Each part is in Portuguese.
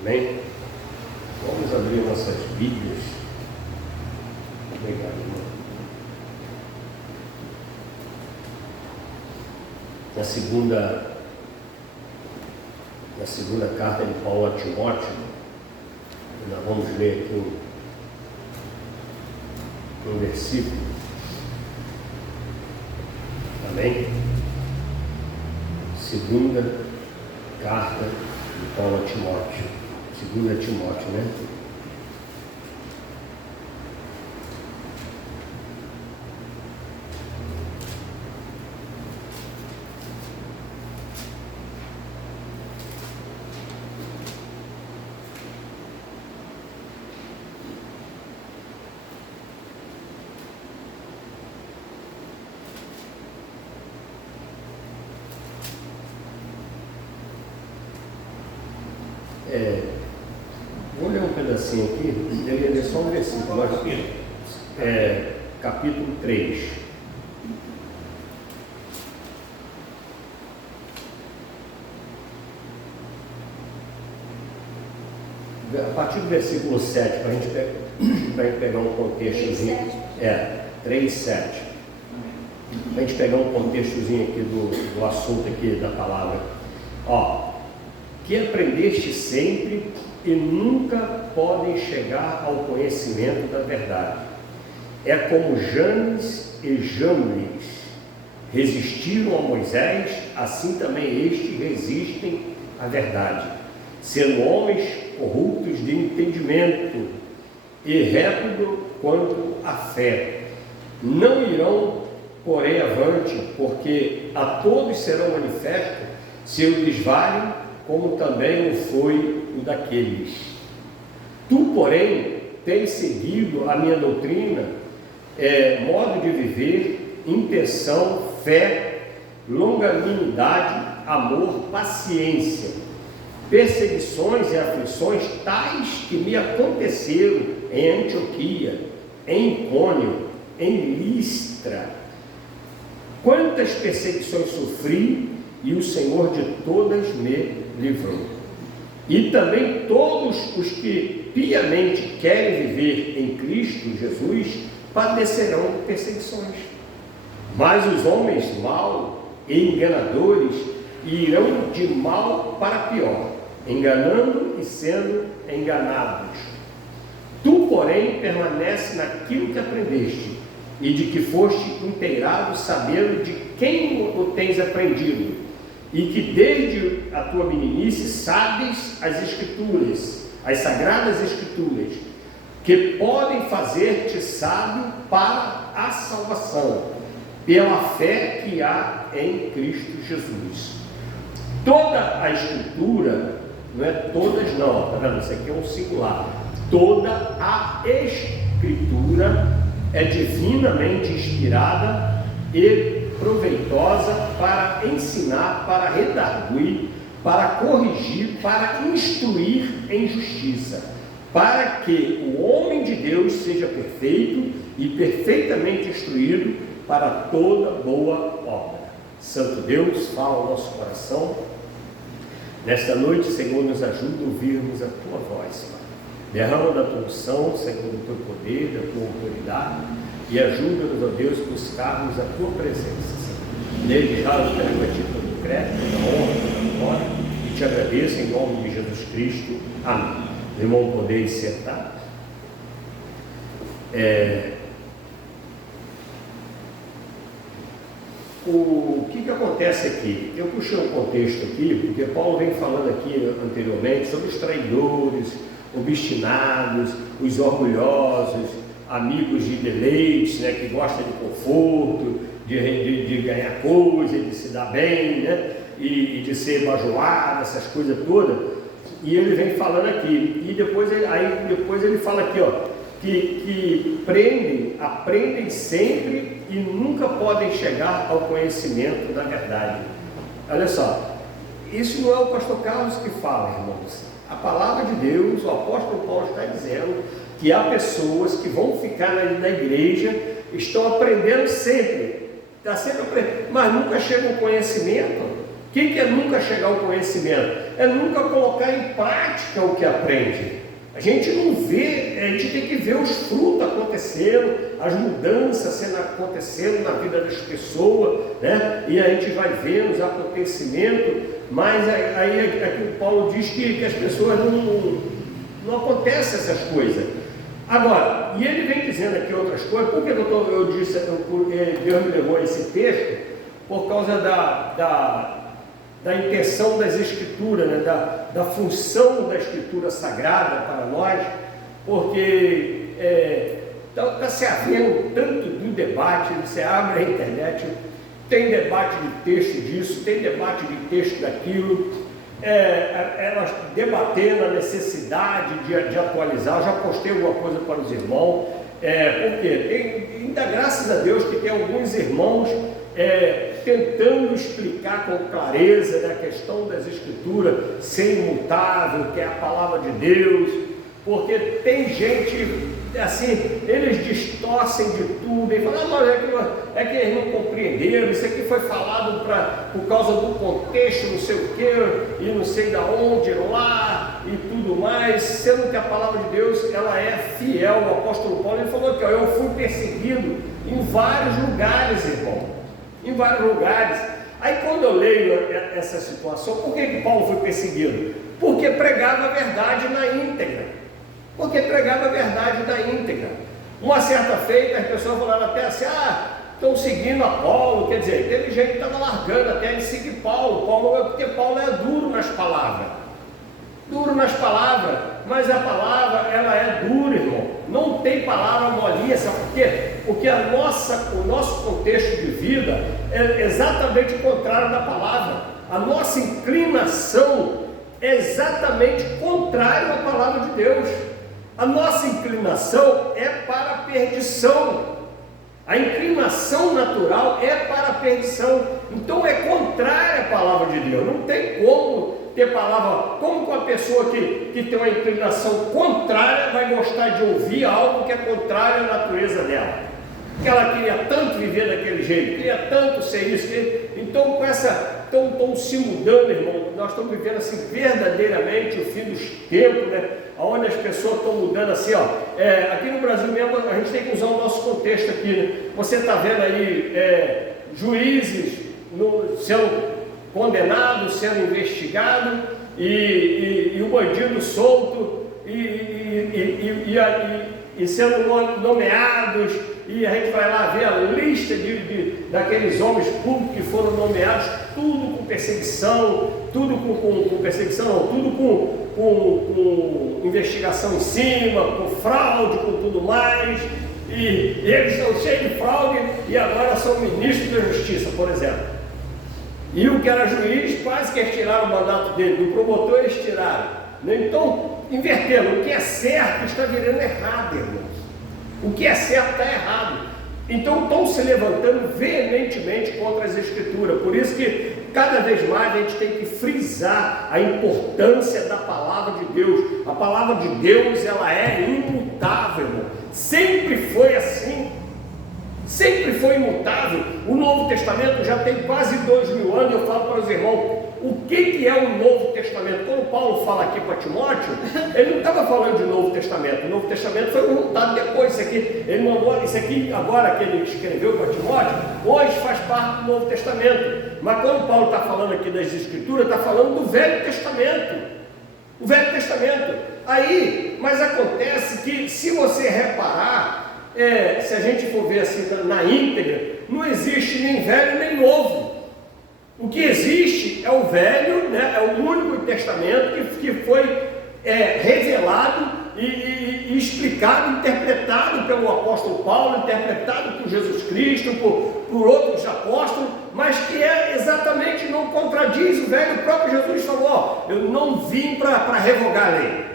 Amém? Vamos abrir nossas Bíblias. Obrigado, irmão. Na segunda carta de Paulo a Timóteo, nós vamos ler aqui um versículo. Amém? Segunda carta de Paulo a Timóteo. 2 Timóteo, né? Vou ler um pedacinho aqui, eu ia ler só um versículo, mas capítulo 3. A partir do versículo 7, para a gente pegar um contextozinho. 3:7. Para a gente pegar um contextozinho aqui do assunto aqui da palavra. Que aprendeste sempre e nunca podem chegar ao conhecimento da verdade. É como Janes e Jambres resistiram a Moisés, assim também estes resistem à verdade, sendo homens corruptos de entendimento e réprobo quanto à fé. Não irão, porém, avante, porque a todos serão manifesto seu desvario, como também o foi o daqueles. Tu, porém, tens seguido a minha doutrina, modo de viver, intenção, fé, longanimidade, amor, paciência, perseguições e aflições tais que me aconteceram em Antioquia, em Icônio, em Listra. Quantas perseguições sofri, e o Senhor de todas me livrou. E também todos os que piamente querem viver em Cristo Jesus padecerão perseguições. Mas os homens maus e enganadores irão de mal para pior, enganando e sendo enganados. Tu, porém, permanece naquilo que aprendeste e de que foste inteirado, sabendo de quem o tens aprendido, e que desde a tua meninice sabes as Escrituras, as Sagradas Escrituras, que podem fazer-te sábio para a salvação, pela fé que há em Cristo Jesus. Toda a Escritura, não é todas não, está vendo? Isso aqui é um singular. Toda a Escritura é divinamente inspirada e proveitosa para ensinar, para redarguir, para corrigir, para instruir em justiça, para que o homem de Deus seja perfeito e perfeitamente instruído para toda boa obra. Santo Deus, fala ao nosso coração. Nesta noite, Senhor, nos ajuda a ouvirmos a Tua voz, Pai. Derrama da Tua unção, Senhor, do Teu poder, da Tua autoridade, e ajuda-nos, ó Deus, buscarmos a Tua presença, Senhor. Nele já eu quero a Ti todo o crédito, toda honra, toda glória, e Te agradeço em nome de Jesus Cristo. Amém. Irmão, podeis sentar. O que acontece aqui? Eu puxei um contexto aqui, porque Paulo vem falando aqui anteriormente sobre os traidores, obstinados, os orgulhosos, amigos de deleites, né, que gostam de conforto, de ganhar coisa, de se dar bem, né, e de ser bajuado, essas coisas todas. E ele vem falando aqui, e depois ele fala aqui, que aprendem sempre e nunca podem chegar ao conhecimento da verdade. Olha só, isso não é o pastor Carlos que fala, irmãos. A palavra de Deus, o apóstolo Paulo está dizendo que há pessoas que vão ficar na igreja, estão aprendendo sempre, está sempre aprendendo, mas nunca chega ao conhecimento. O que é nunca chegar ao conhecimento? é nunca colocar em prática o que aprende. A gente não vê, a gente tem que ver os frutos acontecendo, as mudanças acontecendo na vida das pessoas, né? E a gente vai vendo os acontecimentos, mas aí aqui o Paulo diz que as pessoas não acontecem essas coisas. Agora, e ele vem dizendo aqui outras coisas. Por que eu disse, Deus me levou a esse texto? Por causa da intenção das Escrituras, né? da função da Escritura Sagrada para nós, porque está se havendo tanto do debate. Você abre a internet, tem debate de texto disso, tem debate de texto daquilo, elas debatendo a necessidade de atualizar. Eu já postei alguma coisa para os irmãos, porque ainda graças a Deus que tem alguns irmãos tentando explicar com clareza, né, a questão das Escrituras ser imutável, que é a palavra de Deus, porque tem gente assim, eles distorcem de tudo e falam, não, é que eles não compreenderam, isso aqui foi falado por causa do contexto, não sei o que, e não sei da onde, lá, e tudo mais, sendo que a palavra de Deus, ela é fiel. O apóstolo Paulo, ele falou que eu fui perseguido em vários lugares, irmão, em vários lugares. Aí quando eu leio essa situação, por que Paulo foi perseguido? Porque pregava a verdade na íntegra. Porque pregava a verdade na íntegra. Uma certa feita, as pessoas falaram até assim, estão seguindo a Paulo, quer dizer, teve gente que estava largando até de seguir Paulo, porque Paulo é duro nas palavras, mas a palavra, ela é dura, irmão, não tem palavra molinha, sabe por quê? Porque o nosso contexto de vida é exatamente o contrário da palavra. A nossa inclinação é exatamente contrário à palavra de Deus. A nossa inclinação é para a perdição. A inclinação natural é para a perdição. Então é contrária à palavra de Deus. Não tem como ter palavra. Como que uma pessoa que tem uma inclinação contrária vai gostar de ouvir algo que é contrário à natureza dela? Que ela queria tanto viver daquele jeito, queria tanto ser isso. Então com essa... Estão se mudando, irmão. Nós estamos vivendo assim verdadeiramente o fim dos tempos, né? Onde as pessoas estão mudando assim, aqui no Brasil mesmo, a gente tem que usar o nosso contexto aqui, né? Você está vendo aí juízes sendo condenados, sendo investigados, e o bandido solto, e sendo nomeados, e a gente vai lá ver a lista daqueles homens públicos que foram nomeados, tudo com perseguição, tudo com investigação em cima, com fraude, com tudo mais, e eles estão cheios de fraude e agora são ministros da Justiça, por exemplo. E o que era juiz, quase que eles tiraram o mandato dele, do promotor eles tiraram. Então, invertendo, o que é certo está virando errado, irmãos. O que é certo está errado. Então estão se levantando veementemente contra as Escrituras. Por isso que cada vez mais a gente tem que frisar a importância da palavra de Deus. A palavra de Deus, ela é imutável, irmão. Sempre foi assim. Sempre foi imutável. O Novo Testamento já tem quase 2000 anos. Eu falo para os irmãos, o que é o Novo Testamento? Quando Paulo fala aqui para Timóteo, ele não estava falando de Novo Testamento. O Novo Testamento foi montado depois. Isso aqui, ele mandou, isso aqui agora que ele escreveu para Timóteo, hoje faz parte do Novo Testamento. Mas quando Paulo está falando aqui das Escrituras, está falando do Velho Testamento. O Velho Testamento. Aí, mas acontece que, se você reparar, se a gente for ver assim na íntegra, não existe nem velho nem novo. O que existe é o velho, né? É o único testamento que foi revelado e explicado, interpretado pelo apóstolo Paulo, interpretado por Jesus Cristo, por outros apóstolos, mas que exatamente não contradiz o velho. O próprio Jesus falou, eu não vim para revogar a lei.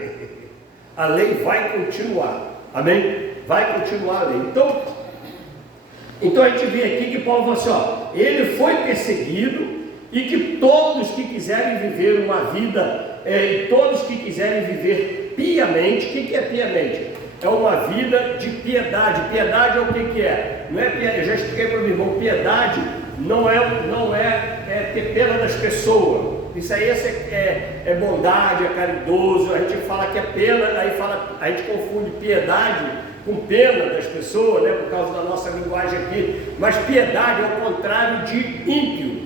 A lei vai continuar, amém? Vai continuar a lei. Então a gente vê aqui que Paulo falou assim, ele foi perseguido, e que todos que quiserem viver uma vida, e todos que quiserem viver piamente, o que é piamente? É uma vida de piedade. Piedade é o que é? Não é piedade, eu já expliquei para o irmão, piedade não é ter pena das pessoas. isso aí é bondade, é caridoso. A gente fala que é pena, a gente confunde piedade com pena das pessoas, né, por causa da nossa linguagem aqui. Mas piedade é o contrário de ímpio.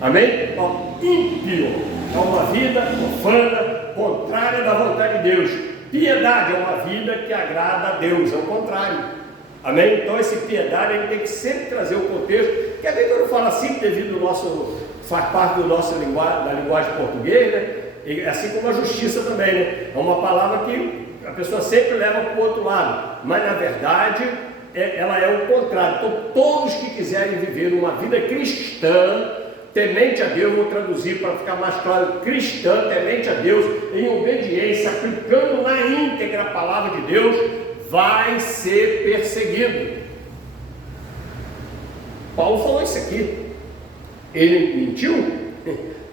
Amém? Então, ímpio é uma vida profana, contrária da vontade de Deus. Piedade é uma vida que agrada a Deus, é o contrário. Amém? Então, esse piedade a gente tem que sempre trazer o contexto. Quer ver que eu não falo assim devido ao nosso, faz parte do nosso da linguagem portuguesa, né? E assim como a justiça também, né? É uma palavra que a pessoa sempre leva para o outro lado, mas na verdade ela é o contrário. Então, todos que quiserem viver uma vida cristã, temente a Deus, vou traduzir para ficar mais claro, cristã, temente a Deus, em obediência, aplicando na íntegra a palavra de Deus, vai ser perseguido. Paulo falou isso aqui. Ele mentiu?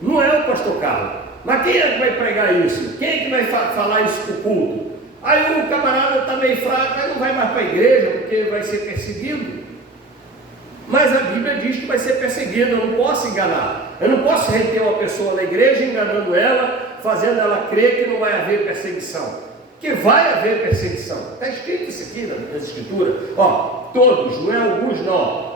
Não é o pastor Carlos. Mas quem é que vai pregar isso? Quem é que vai falar isso para o culto? Aí o camarada está meio fraco, aí não vai mais para a igreja porque vai ser perseguido. Mas a Bíblia diz que vai ser perseguido. Eu não posso enganar. Eu não posso reter uma pessoa na igreja enganando ela, fazendo ela crer que não vai haver perseguição. Que vai haver perseguição. Está escrito isso aqui nas escrituras. Ó, todos, não é alguns não.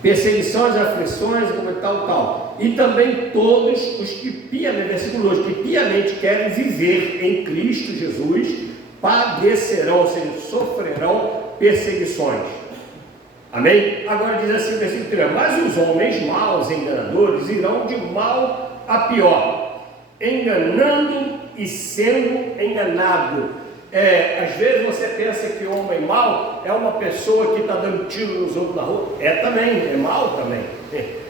Perseguições, aflições, como tal. E também todos os que piamente, versículo 2, que piamente querem viver em Cristo Jesus, padecerão, ou seja, sofrerão perseguições. Amém? Agora diz assim o versículo 3: mas os homens maus, enganadores, irão de mal a pior, enganando e sendo enganado. Às vezes você pensa que o homem mau é uma pessoa que está dando tiro nos outros na rua. Também, é mau também.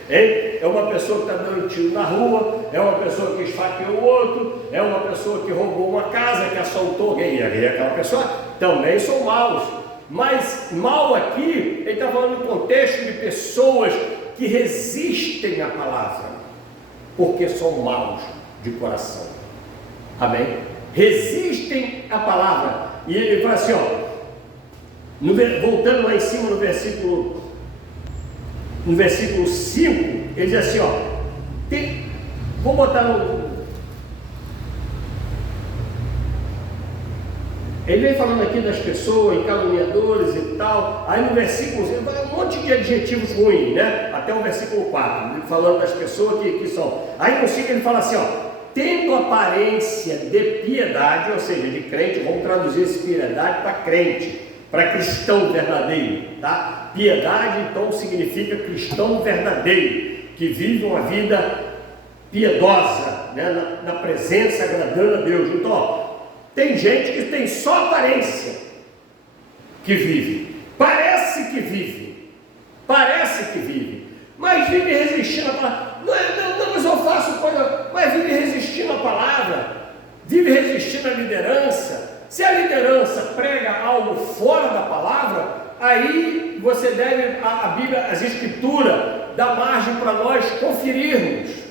É uma pessoa que está dando tiro na rua, é uma pessoa que esfaqueou o outro, é uma pessoa que roubou uma casa, que assaltou alguém. E aquela pessoa também são maus. Mas mal aqui, ele está falando no contexto de pessoas que resistem à palavra, porque são maus de coração. Amém? Resistem à palavra. E ele fala assim, ó, voltando lá em cima no versículo 5, ele diz assim, ó, vou botar ele vem falando aqui das pessoas, caluniadores e tal. Aí no versículo 5, um monte de adjetivos ruins, né? Até o versículo 4, falando das pessoas que são. Aí no 5 ele fala assim, ó, tendo aparência de piedade, ou seja, de crente, vamos traduzir esse piedade para crente, para cristão verdadeiro, tá? Piedade então significa cristão verdadeiro, que vive uma vida piedosa, né? na presença, agradando a Deus. Então, ó, tem gente que tem só aparência que vive, parece que vive, mas vive resistindo a palavra. Não, mas eu faço coisa, mas vive resistindo à palavra, vive resistindo à liderança. Se a liderança prega algo fora da palavra, aí você deve, a Bíblia, as Escrituras, dá margem para nós conferirmos.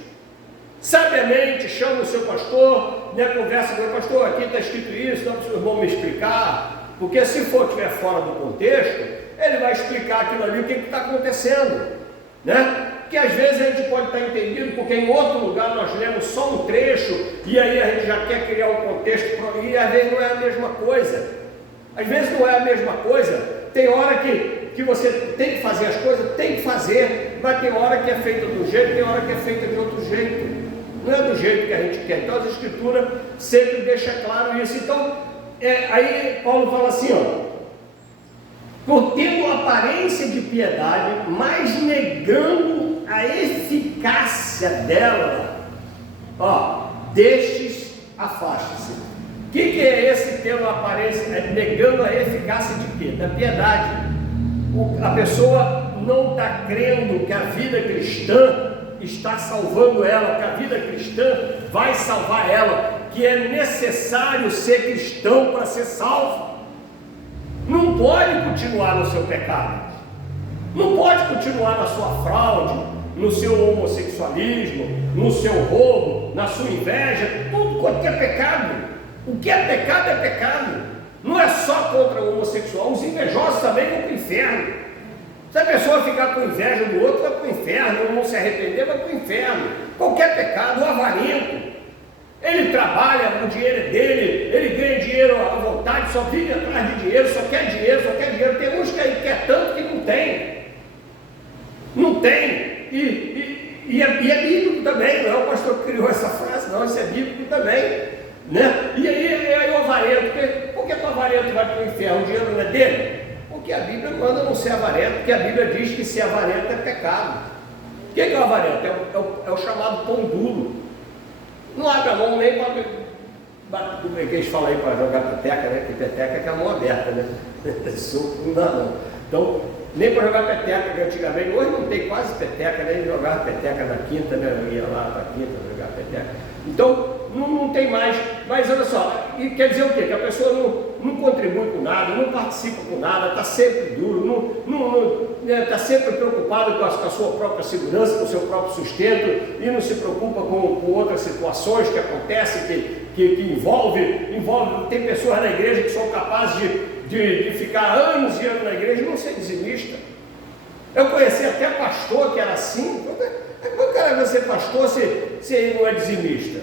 Sabiamente, chama o seu pastor, né, conversa com o pastor, aqui está escrito isso, não, vocês vão me explicar, porque se estiver fora do contexto, ele vai explicar aquilo ali, o que está acontecendo, né? Que às vezes a gente pode estar entendido, porque em outro lugar nós lemos só um trecho, e aí a gente já quer criar um contexto, e às vezes não é a mesma coisa. Às vezes não é a mesma coisa. Tem hora que você tem que fazer as coisas, tem que fazer, mas tem hora que é feita de um jeito, tem hora que é feita de outro jeito. Não é do jeito que a gente quer. Então a Escritura sempre deixa claro isso. Então, aí Paulo fala assim, ó, por tendo aparência de piedade, mas negando a eficácia dela, ó, destes afaste-se. O que é esse tendo aparência, negando a eficácia de quê? Da piedade. A pessoa não está crendo que a vida cristã está salvando ela, que a vida cristã vai salvar ela, que é necessário ser cristão para ser salvo. Não pode continuar no seu pecado, não pode continuar na sua fraude, no seu homossexualismo, no seu roubo, na sua inveja, tudo quanto é pecado. O que é pecado, não é só contra o homossexual, os invejosos também vão para o inferno. Se a pessoa ficar com inveja do outro, vai para o inferno, não se arrepender, vai para o inferno. Qualquer pecado, o avarento, ele trabalha, o dinheiro é dele, ele ganha dinheiro à vontade, só vive atrás de dinheiro, só quer dinheiro, só quer dinheiro. Tem uns que quer tanto que não tem. Não tem. E é bíblico também, não é o pastor que criou essa frase, não, isso é bíblico também. Né? E aí o avarento, por que o avarento vai para o inferno? O dinheiro não é dele? Porque a Bíblia manda não ser avarento, porque a Bíblia diz que ser avarento é pecado. O que é o avarento? É o chamado pão duro. Não abre a mão nem para, como é que eles falam aí, para jogar peteca, né? Porque peteca é com a mão aberta, né? Soco não dá não. Então, nem para jogar peteca, que antigamente, hoje não tem quase peteca, né? Ele jogava peteca na quinta, né? Eu ia lá para a quinta jogar peteca. Então, não tem mais. Mas olha só, e quer dizer o quê? Que a pessoa não contribui com nada, não participa com nada, está sempre duro, está sempre preocupado com a sua própria segurança, com o seu próprio sustento, e não se preocupa com outras situações que acontecem, que envolve. Tem pessoas na igreja que são capazes de ficar anos e anos na igreja e não ser dizimista. Eu conheci até pastor que era assim. Como o cara vai ser pastor se ele não é dizimista?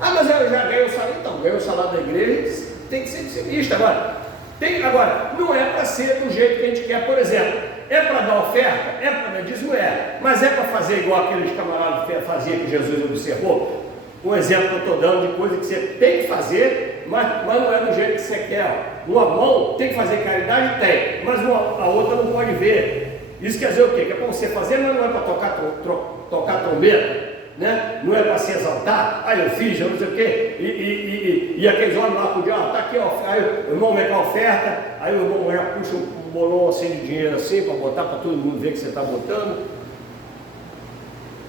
Ah, mas eu já ganhei o salário. Então, ganhei o salário da igreja, tem que ser dizimista. Agora, não é para ser do jeito que a gente quer. Por exemplo, é para dar oferta? É para dar dízimo? É. Mas é para fazer igual aqueles camaradas faziam que Jesus observou? Um exemplo que eu estou dando de coisa que você tem que fazer, mas não é do jeito que você quer. Uma mão tem que fazer caridade? Tem, mas a outra não pode ver. Isso quer dizer o quê? Que é para você fazer, mas não é para tocar trombeta. Né? Não é para se exaltar, eu fiz, eu não sei o quê, e aqueles homens lá podiam, está aqui, ó, aí o irmão vem com a oferta, aí o irmão já puxa um bolão assim de dinheiro assim, para botar, para todo mundo ver que você está botando.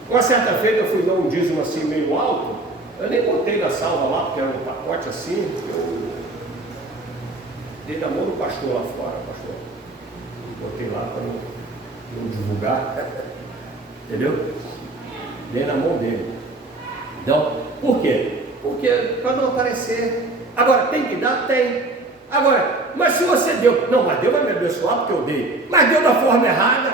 Uma certa feita eu fui dar um dízimo assim meio alto, eu nem botei na salva lá, porque era um pacote assim, eu dei na mão do pastor lá fora, pastor, botei lá para não divulgar, entendeu? Dei na mão dele. Então, por quê? Porque para não aparecer. Agora, tem que dar? Tem. Agora, mas se você deu, não, mas Deus vai me abençoar porque eu dei, mas deu da forma errada.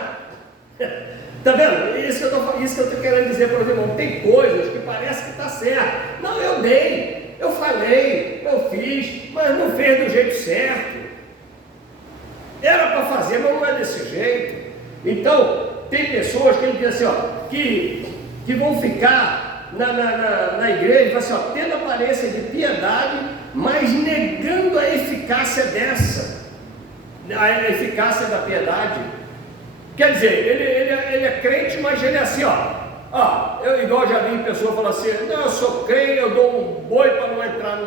Está vendo? Isso que eu estou querendo dizer para os irmãos. Tem coisas que parece que está certo. Não, eu dei, eu falei, eu fiz, mas não fez do jeito certo. Era para fazer, mas não é desse jeito. Então, tem pessoas que dizem assim, ó, que vão ficar na igreja, assim, ó, tendo aparência de piedade, mas negando a eficácia a eficácia da piedade. Quer dizer, ele é crente, mas ele é assim, ó. Eu igual já vi pessoa falar assim, não, eu sou crente, eu dou um boi para não entrar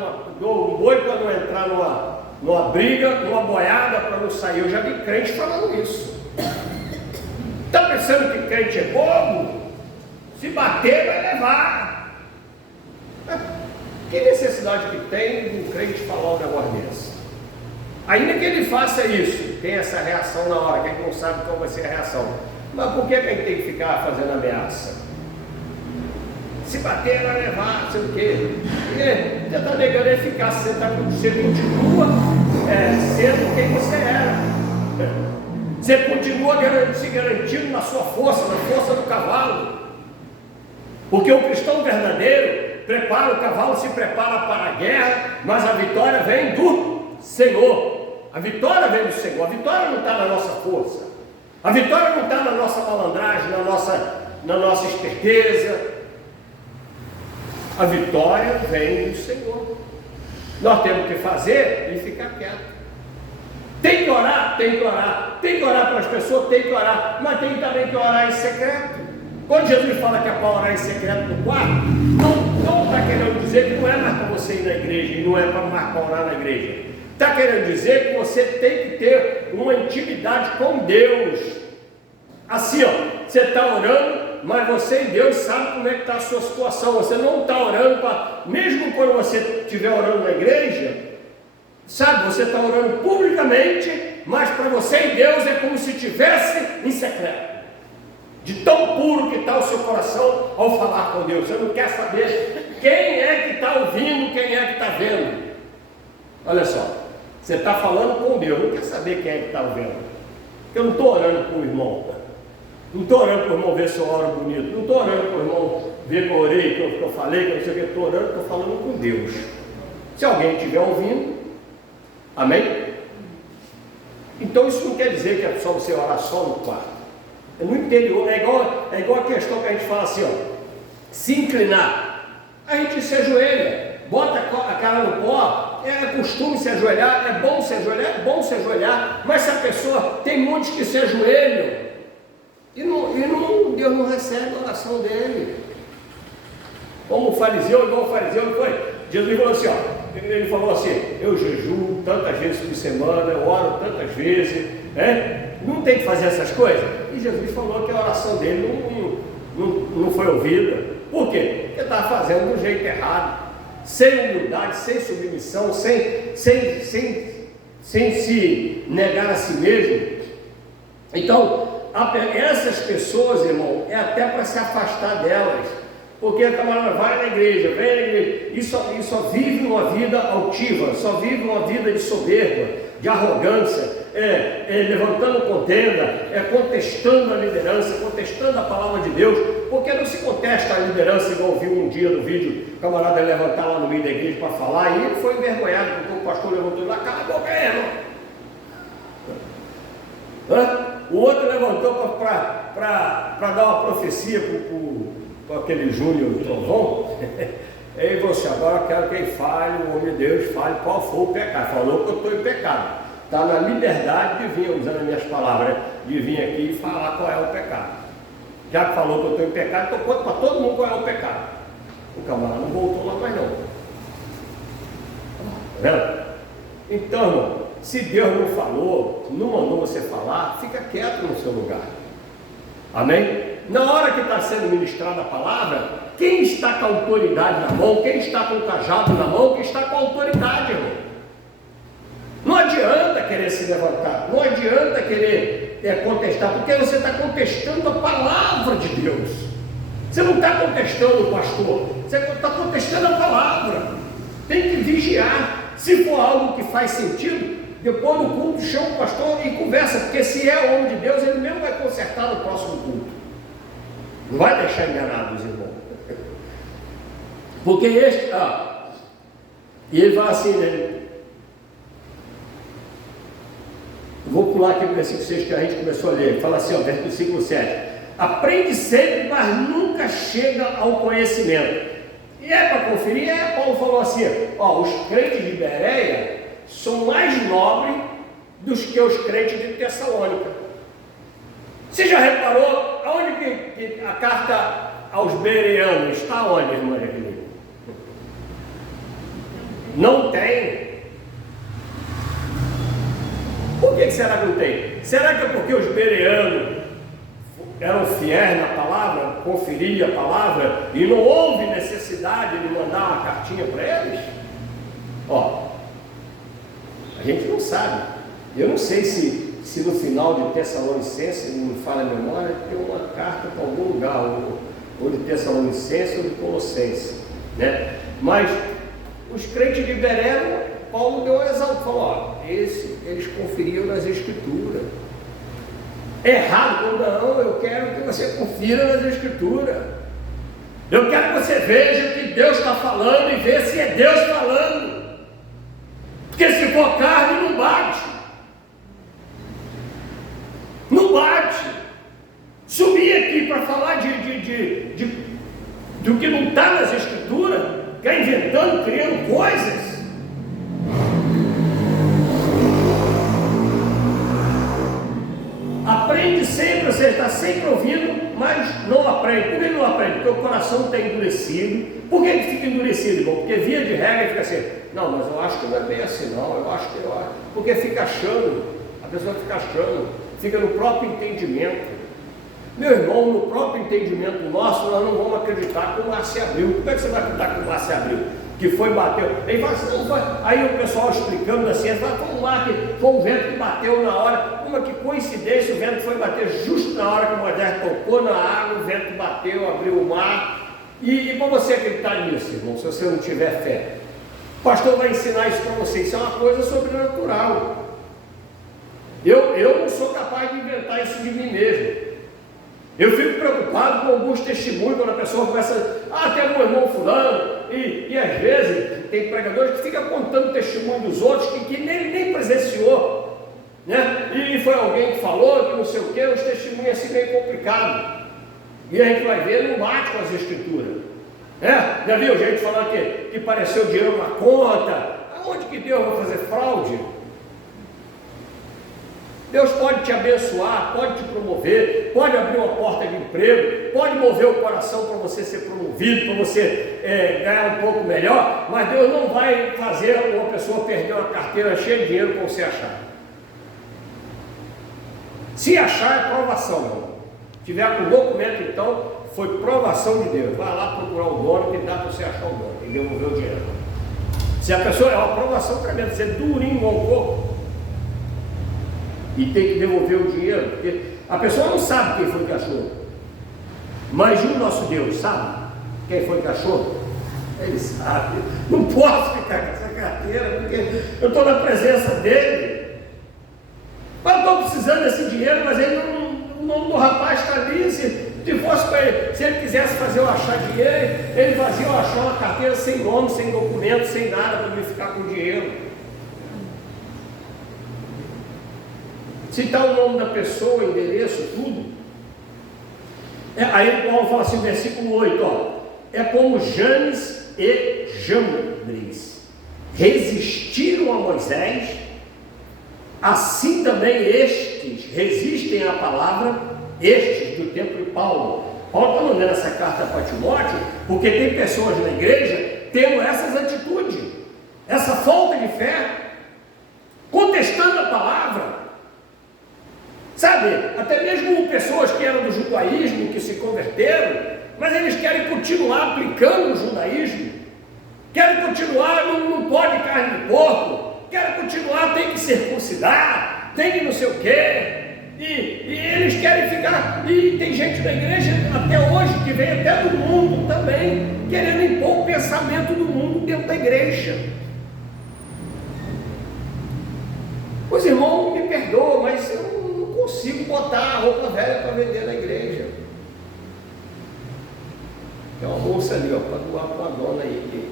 numa briga, numa boiada para não sair. Eu já vi crente falando isso. Está pensando que crente é bobo? Se bater, vai levar. Que necessidade que tem de um crente falar um negócio desse? Ainda que ele faça isso, tem essa reação na hora, que a gente não sabe qual vai ser a reação. Mas por que a gente tem que ficar fazendo ameaça? Se bater, vai levar, não sei o quê. Porque você está negando a eficácia, você continua sendo quem você era. Você continua se garantindo na sua força, na força do cavalo. Porque o cristão verdadeiro prepara o cavalo, se prepara para a guerra, mas a vitória vem do Senhor. A vitória vem do Senhor. A vitória não está na nossa força. A vitória não está na nossa malandragem, na nossa esperteza. A vitória vem do Senhor. Nós temos que fazer e ficar quieto. Tem que orar? Tem que orar. Tem que orar para as pessoas? Tem que orar. Mas tem também que orar em secreto. Quando Jesus fala que é para orar em secreto no quarto, não está querendo dizer que não é mais para você ir na igreja e não é mais para orar na igreja. Está querendo dizer que você tem que ter uma intimidade com Deus. Assim, ó, você está orando, mas você e Deus sabe como é que está a sua situação. Você não está orando para, mesmo quando você estiver orando na igreja, sabe, você está orando publicamente, mas para você e Deus é como se estivesse em secreto. De tão puro que está o seu coração ao falar com Deus. Você não quer saber quem é que está ouvindo, quem é que está vendo. Olha só, você está falando com Deus, não quer saber quem é que está ouvindo. Eu não estou orando para o irmão. Não estou orando para o irmão ver se eu oro bonito. Não estou orando para o irmão ver que eu orei, que eu falei, que eu não sei o que. Estou orando, estou falando com Deus. Se alguém estiver ouvindo, amém? Então isso não quer dizer que é só você orar só no quarto. É no interior, é igual a questão que a gente fala assim, ó, se inclinar, a gente se ajoelha, bota a cara no pó, é costume se ajoelhar, é bom se ajoelhar, mas se a pessoa, tem muitos que se ajoelham, Deus não recebe a oração dele. Como o fariseu, igual o fariseu foi. Jesus falou assim, ó, ele falou assim, eu jejuo tantas vezes por semana, eu oro tantas vezes, né? Não tem que fazer essas coisas. E Jesus falou que a oração dele não foi ouvida. Por quê? Porque estava fazendo do jeito errado, sem humildade, sem submissão, sem se negar a si mesmo. Então, essas pessoas, irmão, é até para se afastar delas, porque a camarada vai na igreja, vem na igreja, e só vive uma vida altiva, só vive uma vida de soberba, de arrogância, levantando contenda, contestando a liderança, contestando a palavra de Deus, porque não se contesta a liderança, igual eu vi um dia no vídeo, o camarada levantar lá no meio da igreja para falar, e ele foi envergonhado, porque o pastor levantou lá, cala a boca, irmão. O outro levantou para dar uma profecia para aquele Júnior Trovão. Ele falou assim, agora eu quero que ele fale, o homem de Deus fale qual foi o pecado. Falou que eu estou em pecado. Está na liberdade de vir, usando as minhas palavras, de vir aqui e falar qual é o pecado. Já que falou que eu estou em pecado, então conta para todo mundo qual é o pecado. O camarada não voltou lá mais não. Tá vendo? Então, irmão, se Deus não falou, não mandou você falar, fica quieto no seu lugar. Amém? Na hora que está sendo ministrada a palavra, quem está com a autoridade na mão, quem está com o cajado na mão, quem está com a autoridade, irmão. Não adianta querer se levantar, não adianta querer contestar, porque você está contestando a palavra de Deus. Você não está contestando o pastor, você está contestando a palavra. Tem que vigiar. Se for algo que faz sentido, depois do culto chama o pastor e conversa, porque se é o homem de Deus, ele mesmo vai consertar no próximo culto. Não vai deixar enganados, irmão. Porque e ele fala assim, né? Vou pular aqui para o versículo 6 que a gente começou a ler. Ele fala assim, ó, versículo 7. Aprende sempre, mas nunca chega ao conhecimento. E é para conferir, Paulo falou assim, ó, os crentes de Bereia são mais nobres do que os crentes de Tessalônica. Você já reparou aonde que a carta aos bereanos está? Onde, irmã Evelina? Não tem. Por que será que não tem? Será que é porque os bereanos eram fiéis na palavra, conferiam a palavra e não houve necessidade de mandar uma cartinha para eles? Ó, a gente não sabe. Eu não sei se no final de Tessalonicenses, não me falha a memória, tem uma carta para algum lugar, ou de Tessalonicenses ou de Colossenses, né? Mas os crentes de Bereia, Paulo deu um exalto, falou, ó, eles conferiam nas Escrituras. Errado, não, eu quero que você confira nas Escrituras. Eu quero que você veja que Deus está falando e veja se é Deus falando. Porque se for carne, não bate. Não bate. Subir aqui para falar do que não está nas Escrituras, ficar inventando, criando coisas. Aprende sempre, você está sempre ouvindo, mas não aprende. Por que não aprende? Porque o coração está endurecido. Por que ele fica endurecido, irmão? Porque via de regra ele fica assim, não, mas eu acho que não é bem assim, não, eu acho. Porque fica achando, a pessoa fica achando, fica no próprio entendimento. Meu irmão, no próprio entendimento nosso, nós não vamos acreditar que o mar se abriu. Como é que você vai acreditar que o mar se abriu? Que foi, bateu. Ele fala assim, não foi. Aí o pessoal explicando assim, fala, foi um mar que foi um vento que bateu na hora. Uma que coincidência, o vento foi bater justo na hora que o Moisés tocou na água, o vento bateu, abriu o mar. E para você acreditar nisso, irmão, se você não tiver fé, o pastor vai ensinar isso para você. Isso é uma coisa sobrenatural. Eu não sou capaz de inventar isso de mim mesmo. Eu fico preocupado com alguns testemunhos, quando a pessoa começa, tem um irmão fulano, e às vezes tem pregadores que ficam contando testemunho dos outros que nem presenciou, né? E foi alguém que falou, que não sei o que, os testemunhos assim meio complicados. E a gente vai ver, não bate com as escrituras. Já viu gente falando que pareceu dinheiro na conta? Aonde que Deus vai fazer fraude? Deus pode te abençoar, pode te promover, pode abrir uma porta de emprego, pode mover o coração para você ser promovido, para você ganhar um pouco melhor, mas Deus não vai fazer uma pessoa perder uma carteira cheia de dinheiro para você achar. Se achar, é provação, meu irmão. Se tiver com documento, então, foi provação de Deus. Vai lá procurar o dono, que dá para você achar o dono e devolver o dinheiro. Se a pessoa é uma provação tremenda, você é durinho igual um coco, e tem que devolver o dinheiro, porque a pessoa não sabe quem foi que achou, mas o nosso Deus sabe quem foi que achou? Ele sabe. Não posso ficar com essa carteira, porque eu estou na presença dele, mas eu estou precisando desse dinheiro, mas ele o nome do rapaz está ali. Se fosse para ele, se ele quisesse fazer eu achar dinheiro, ele fazia eu achar uma carteira sem nome, sem documento, sem nada, para ele ficar com dinheiro. Citar o nome da pessoa, endereço, tudo. Aí Paulo fala assim, versículo 8, é como Janes e Jambres resistiram a Moisés, assim também estes resistem à palavra, estes do tempo de Paulo. Paulo está mandando essa carta para Timóteo, porque tem pessoas na igreja tendo essas atitudes, essa falta de fé, contestando a palavra. Sabe, até mesmo pessoas que eram do judaísmo, que se converteram, mas eles querem continuar aplicando o judaísmo, querem continuar, não pode carne de porco, querem continuar, tem que circuncidar, tem que não sei o quê, e eles querem ficar, e tem gente na igreja até hoje, que vem até do mundo também, querendo impor o pensamento do mundo dentro da igreja. Os irmãos me perdoam, mas eu não consigo botar a roupa velha para vender na igreja. Tem uma moça ali, para doar para uma dona aí que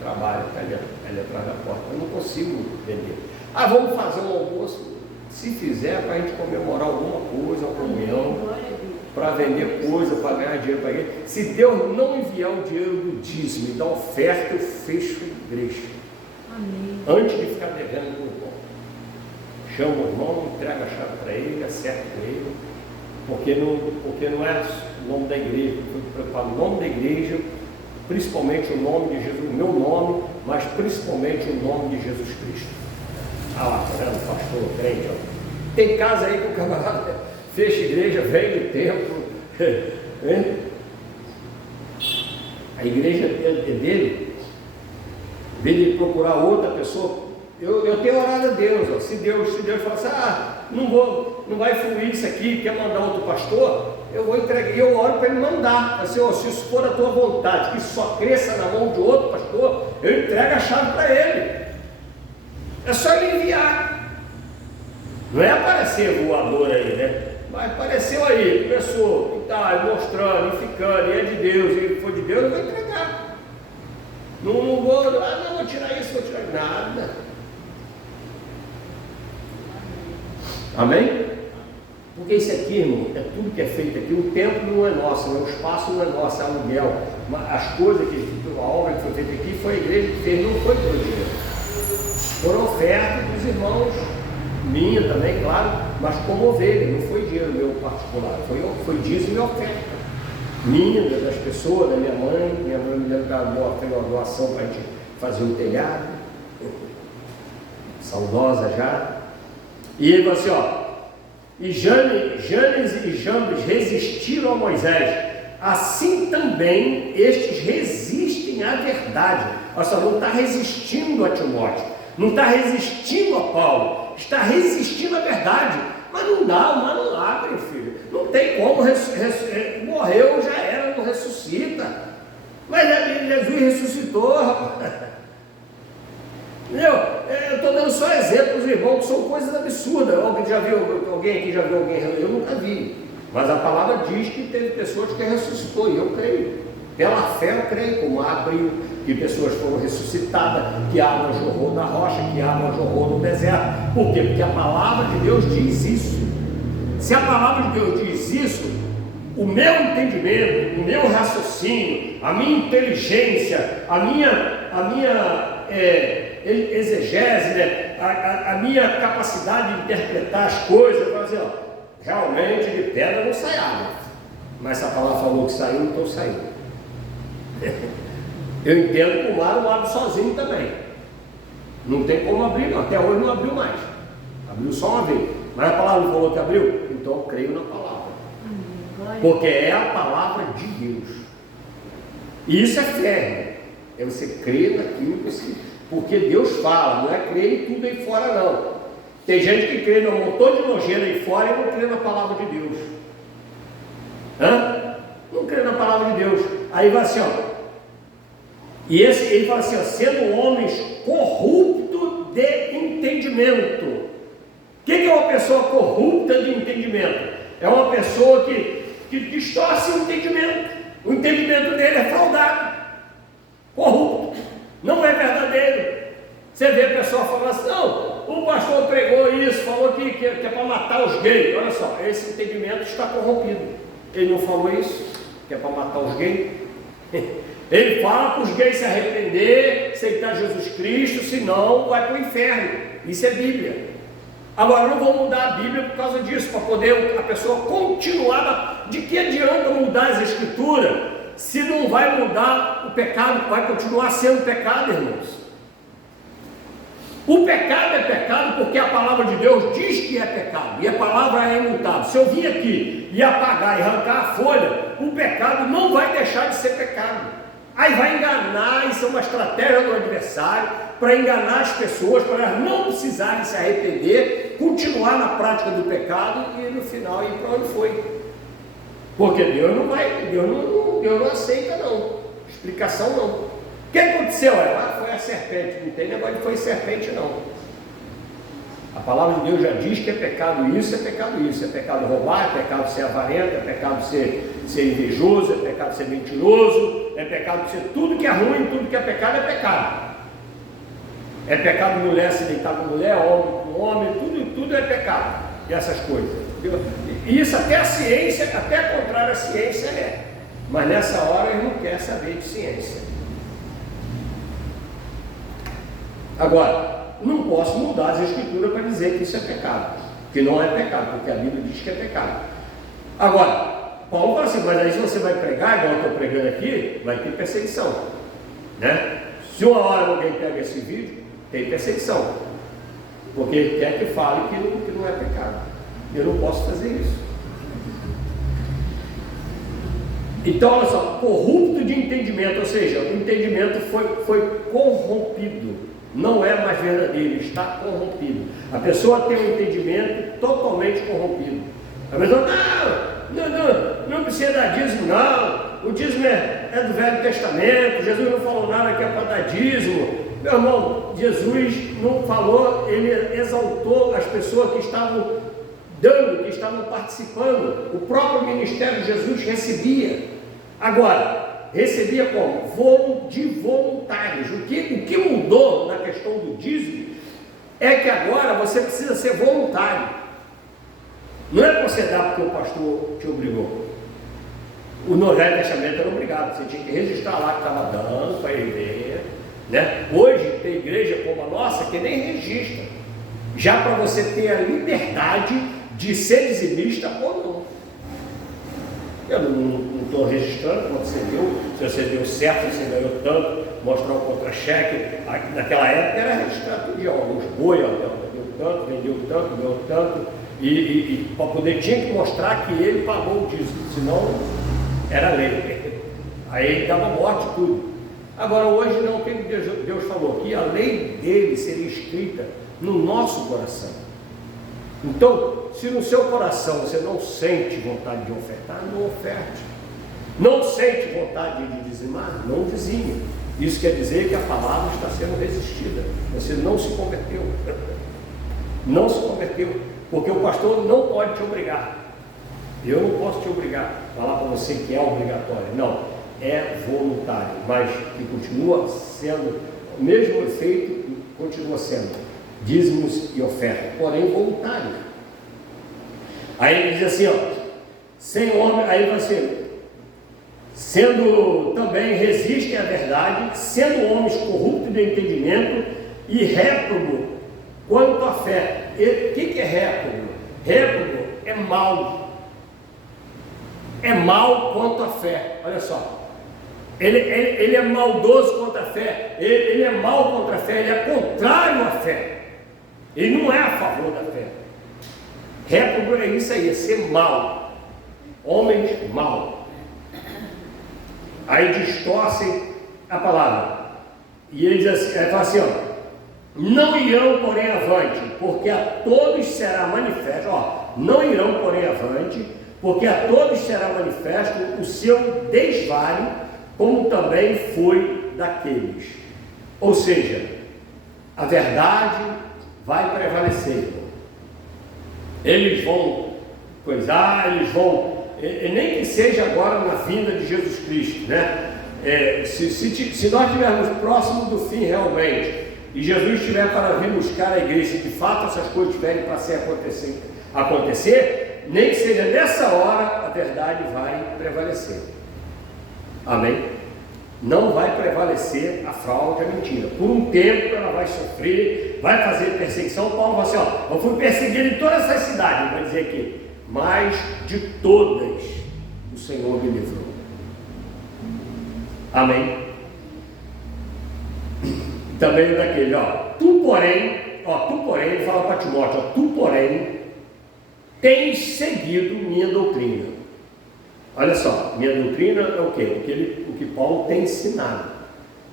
trabalha, está ali atrás da porta. Eu não consigo vender. Vamos fazer um almoço, se fizer, para a gente comemorar alguma coisa, uma comunhão, para vender coisa, para ganhar dinheiro para a igreja. Se Deus não enviar o dinheiro do dízimo e da oferta, eu fecho a igreja. Amém. Antes de ficar devendo no irmão. Chama o irmão, entrega a chave para ele, acerta com ele, porque não é o nome da igreja, eu falo o nome da igreja, principalmente o nome de Jesus, o meu nome, mas principalmente o nome de Jesus Cristo. Lá, tá vendo? Pastor, crente, Tem casa aí que o camarada fecha a igreja, vem do templo, a igreja é dele, em vez de procurar outra pessoa. Eu tenho orado a Deus, se Deus falar assim, não vai fluir isso aqui, quer mandar outro pastor, eu vou entregar, e eu oro para ele mandar, assim, se isso for a tua vontade, que isso só cresça na mão de outro pastor, eu entrego a chave para ele, é só ele enviar, não é aparecer voador aí, né? Mas apareceu aí, começou, e tá, mostrando, e ficando, e é de Deus, e ele for de Deus, eu vou entregar, não vou tirar isso, vou tirar nada. Amém? Porque isso aqui, irmão, é tudo que é feito aqui. O templo não é nosso, o espaço não é nosso, é aluguel. As coisas a obra que foi feita aqui foi a igreja que fez, não foi pelo dinheiro. Foram ofertas dos irmãos, minha também, claro, mas como ovelha, não foi dinheiro meu particular, foi dízimo e oferta. Minha, das pessoas, da minha mãe me fez uma doação para a gente fazer um telhado, saudosa já. E ele falou assim, e Janes e Jambres resistiram a Moisés, assim também estes resistem à verdade. Olha só, não está resistindo a Timóteo, não está resistindo a Paulo, está resistindo à verdade. Mas não dá, mas não abre, filho, não tem como, morreu, já era, não ressuscita. Mas Jesus ressuscitou, rapaz. Eu estou dando só exemplos, irmãos que são coisas absurdas. Alguém aqui já viu alguém? Eu nunca vi. Mas a palavra diz que teve pessoas que ressuscitou, e eu creio. Pela fé eu creio, como abriu, que pessoas foram ressuscitadas, que a água jorrou da rocha, que a água jorrou no deserto. Por quê? Porque a palavra de Deus diz isso. Se a palavra de Deus diz isso, o meu entendimento, o meu raciocínio, a minha inteligência, a minha exegese, né? a minha capacidade de interpretar as coisas, eu vou dizer, realmente de pedra não sai água. Mas se a palavra falou que saiu, então saiu. Eu entendo que o mar não abre sozinho também. Não tem como abrir, não. Até hoje não abriu mais. Abriu só uma vez. Mas a palavra não falou que abriu? Então eu creio na palavra. Porque é a palavra de Deus. E isso é fé. É você crer naquilo que você... Porque Deus fala, não é crer em tudo aí fora, não. Tem gente que crê num montão de nojeira aí fora e não crê na palavra de Deus. Não crê na palavra de Deus. Aí vai assim, e ele fala assim, sendo homens corruptos de entendimento. O que é uma pessoa corrupta de entendimento? É uma pessoa que distorce o entendimento. O entendimento dele é fraudado, corrupto, não é verdadeiro. Você vê a pessoa falando assim, não, o pastor pregou isso, falou que é para matar os gays. Olha só, esse entendimento está corrompido. Ele não falou isso, que é para matar os gays. Ele fala para os gays se arrepender, aceitar Jesus Cristo, senão vai para o inferno. Isso é Bíblia. Agora, não vou mudar a Bíblia por causa disso, para poder a pessoa continuar. De que adianta mudar as Escrituras se não vai mudar o pecado, vai continuar sendo pecado, irmãos? O pecado é pecado porque a palavra de Deus diz que é pecado, e a palavra é imutável. Se eu vir aqui e apagar e arrancar a folha, o pecado não vai deixar de ser pecado. Aí vai enganar, isso é uma estratégia do adversário, para enganar as pessoas, para elas não precisarem se arrepender, continuar na prática do pecado e no final ir para onde foi. Porque Deus não vai, Deus não aceita não, explicação não. O que aconteceu? Foi a serpente, não tem negócio de foi serpente não. A palavra de Deus já diz que é pecado isso, é pecado isso, é pecado roubar, é pecado ser avarento, é pecado ser invejoso, é pecado ser mentiroso, é pecado ser tudo que é ruim, tudo que é pecado é pecado. É pecado mulher se deitar com mulher, homem com homem, tudo é pecado. E essas coisas. E isso até a ciência, até contrário à ciência é. Mas nessa hora ele não quer saber de ciência. Agora, não posso mudar as Escrituras para dizer que isso é pecado, que não é pecado, porque a Bíblia diz que é pecado. Agora, Paulo fala assim, mas aí se você vai pregar, igual eu estou pregando aqui, vai ter perseguição, né? Se uma hora alguém pega esse vídeo, tem perseguição, porque ele quer que fale que não é pecado. Eu não posso fazer isso. Então, olha só, corrupto de entendimento, ou seja, o entendimento foi corrompido. Não é mais verdadeiro, está corrompido. A pessoa tem um entendimento totalmente corrompido. A pessoa, não precisa dar dízimo, não. O dízimo é do Velho Testamento. Jesus não falou nada que é para dar dízimo. Meu irmão, Jesus não falou, ele exaltou as pessoas que estavam dando, que estavam participando. O próprio ministério de Jesus recebia. Agora, recebia como? De voluntários. O que mudou na questão do dízimo é que agora você precisa ser voluntário. Não é para você dar porque o pastor te obrigou. No Velho Testamento era obrigado, você tinha que registrar lá que estava dando para a igreja, né? Hoje tem igreja como a nossa que nem registra, já para você ter a liberdade de ser dizimista ou não. Eu não estou registrando quanto você deu, se você deu certo, se você ganhou tanto, mostrar o contra-cheque. Naquela época era registrar tudo, os boi, deu tanto, vendeu tanto, ganhou tanto, e para poder tinha que mostrar que ele pagou o dízimo, senão era lei. Aí ele dava morte e tudo. Agora hoje não, o que Deus falou? Que a lei dele seria escrita no nosso coração. Então, se no seu coração você não sente vontade de ofertar, não oferte. Não sente vontade de dizimar, não dizime. Isso quer dizer que a palavra está sendo resistida. Você não se converteu. não se converteu, porque o pastor não pode te obrigar. Eu não posso te obrigar a falar para você que é obrigatório, não, é voluntário, mas que continua sendo, o mesmo efeito continua sendo dízimos e oferta, porém voluntário. Aí ele diz assim, ó, sem homem, aí vai ser, sendo também resistem à verdade, sendo homens corruptos de entendimento e réprobo quanto à fé. O que é réprobo? Réprobo é mau. É mau quanto à fé. Olha só. Ele é maldoso contra a fé. Ele é mau contra a fé. Ele é contrário à fé. Ele não é a favor da fé. Réprobo é isso aí, é ser mau. Homens maus. Aí distorcem a palavra. E ele diz assim, ele fala assim, ó, não irão, porém, avante, porque a todos será manifesto, ó, não irão, porém, avante, porque a todos será manifesto o seu desvario, como também foi daqueles. Ou seja, a verdade vai prevalecer. Eles vão coisar, eles vão, nem que seja agora na vinda de Jesus Cristo, né? Se nós estivermos próximo do fim realmente, e Jesus estiver para vir buscar a igreja, de fato essas coisas tiverem para acontecer, nem que seja nessa hora, a verdade vai prevalecer. Amém? Não vai prevalecer a fraude, a mentira. Por um tempo ela vai sofrer, vai fazer perseguição. Paulo vai assim, ó, eu fui perseguido em todas essas cidades, ele vai dizer aqui, mas de todas o Senhor me livrou. Amém? Também daquele, ó, tu porém, ele fala para Timóteo, ó, tu porém tens seguido minha doutrina. Olha só, minha doutrina é o quê? O que Paulo tem ensinado.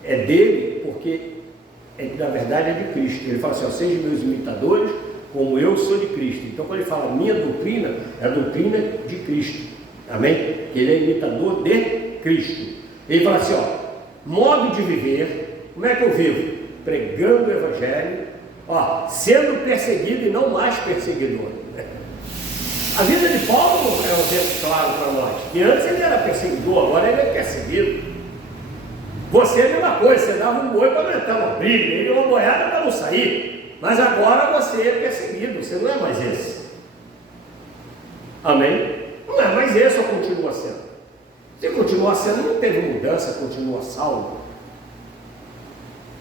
É dele, porque na verdade é de Cristo. Ele fala assim, ó, sejam meus imitadores, como eu sou de Cristo. Então quando ele fala minha doutrina, é a doutrina de Cristo. Amém? Ele é imitador de Cristo. Ele fala assim, ó, modo de viver, como é que eu vivo? Pregando o Evangelho, ó, sendo perseguido e não mais perseguidor. A vida de Paulo é um exemplo claro para nós, que antes ele era perseguidor, agora ele é perseguido. Você é a mesma coisa, você dava um boi para aumentar uma briga, ele uma boiada para não sair, mas agora você é perseguido, você não é mais esse. Amém? Não é mais esse ou continua sendo? Se continua sendo, não teve mudança, continua salvo.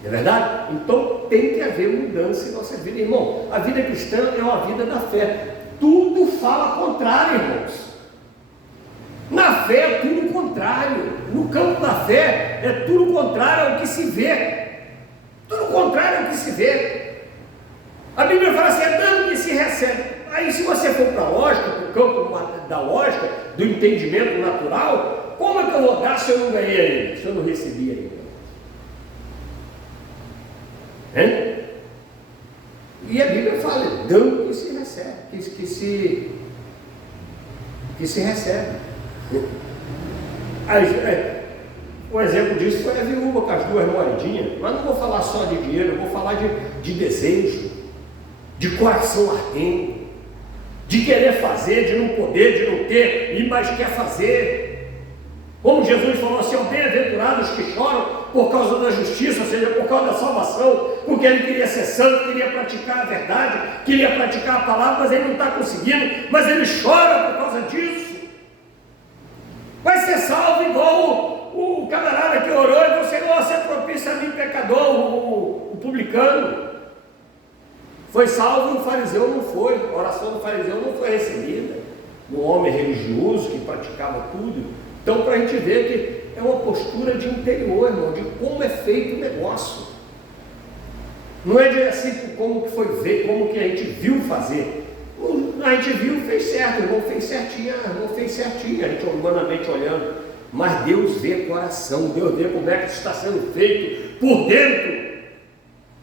Não é verdade? Então tem que haver mudança em nossa vida, irmão. A vida cristã é uma vida da fé. Tudo fala contrário, irmãos. Na fé é tudo contrário. No campo da fé é tudo contrário ao que se vê. Tudo contrário ao que se vê. A Bíblia fala assim, é dando que se recebe. Aí se você for para a lógica, para o campo da lógica, do entendimento natural, como é que eu vou dar se eu não ganhei ainda? Se eu não recebi ainda? Hein? E a Bíblia fala, dando que se recebe, que se recebe. Um exemplo disso foi a viúva com as 2 moedinhas, mas não vou falar só de dinheiro, eu vou falar de desejo, de coração ardente, de querer fazer, de não poder, de não ter, mas quer fazer. Como Jesus falou assim, bem-aventurados que choram por causa da justiça, ou seja, por causa da salvação, porque ele queria ser santo, queria praticar a verdade, queria praticar a palavra, mas ele não está conseguindo, mas ele chora por causa disso. Vai ser salvo igual o camarada que orou e você não ser propício a mim, pecador, o publicano. Foi salvo e o fariseu não foi, a oração do fariseu não foi recebida, um homem religioso que praticava tudo. Então, para a gente ver que é uma postura de interior, irmão, de como é feito o negócio. Não é de assim como que foi ver, como que a gente viu fazer. A gente viu, fez certo, o irmão fez certinho, a gente humanamente olhando. Mas Deus vê coração, Deus vê como é que isso está sendo feito por dentro.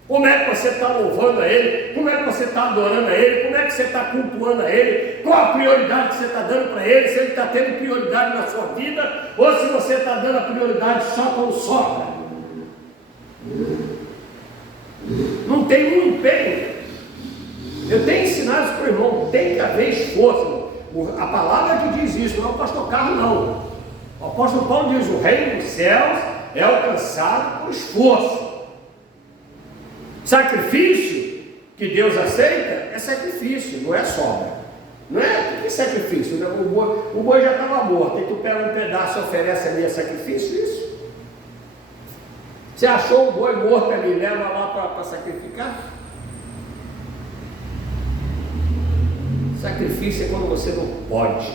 Como é que você está louvando a Ele? Como é que você está adorando a Ele? Como é que você está cultuando a Ele? Qual a prioridade que você está dando para Ele? Se Ele está tendo prioridade na sua vida, ou se você está dando a prioridade só quando sobra. Não tem um empenho. esforço. A palavra que diz isso, não é o pastor Carlos, não. O apóstolo Paulo diz: o reino dos céus é alcançado por esforço. Sacrifício que Deus aceita é sacrifício, não é sobra. Não é? Que sacrifício? O boi já estava morto, e tu pega um pedaço e oferece ali, é sacrifício isso? Você achou o boi morto ali, leva lá para sacrificar? Sacrifício é quando você não pode.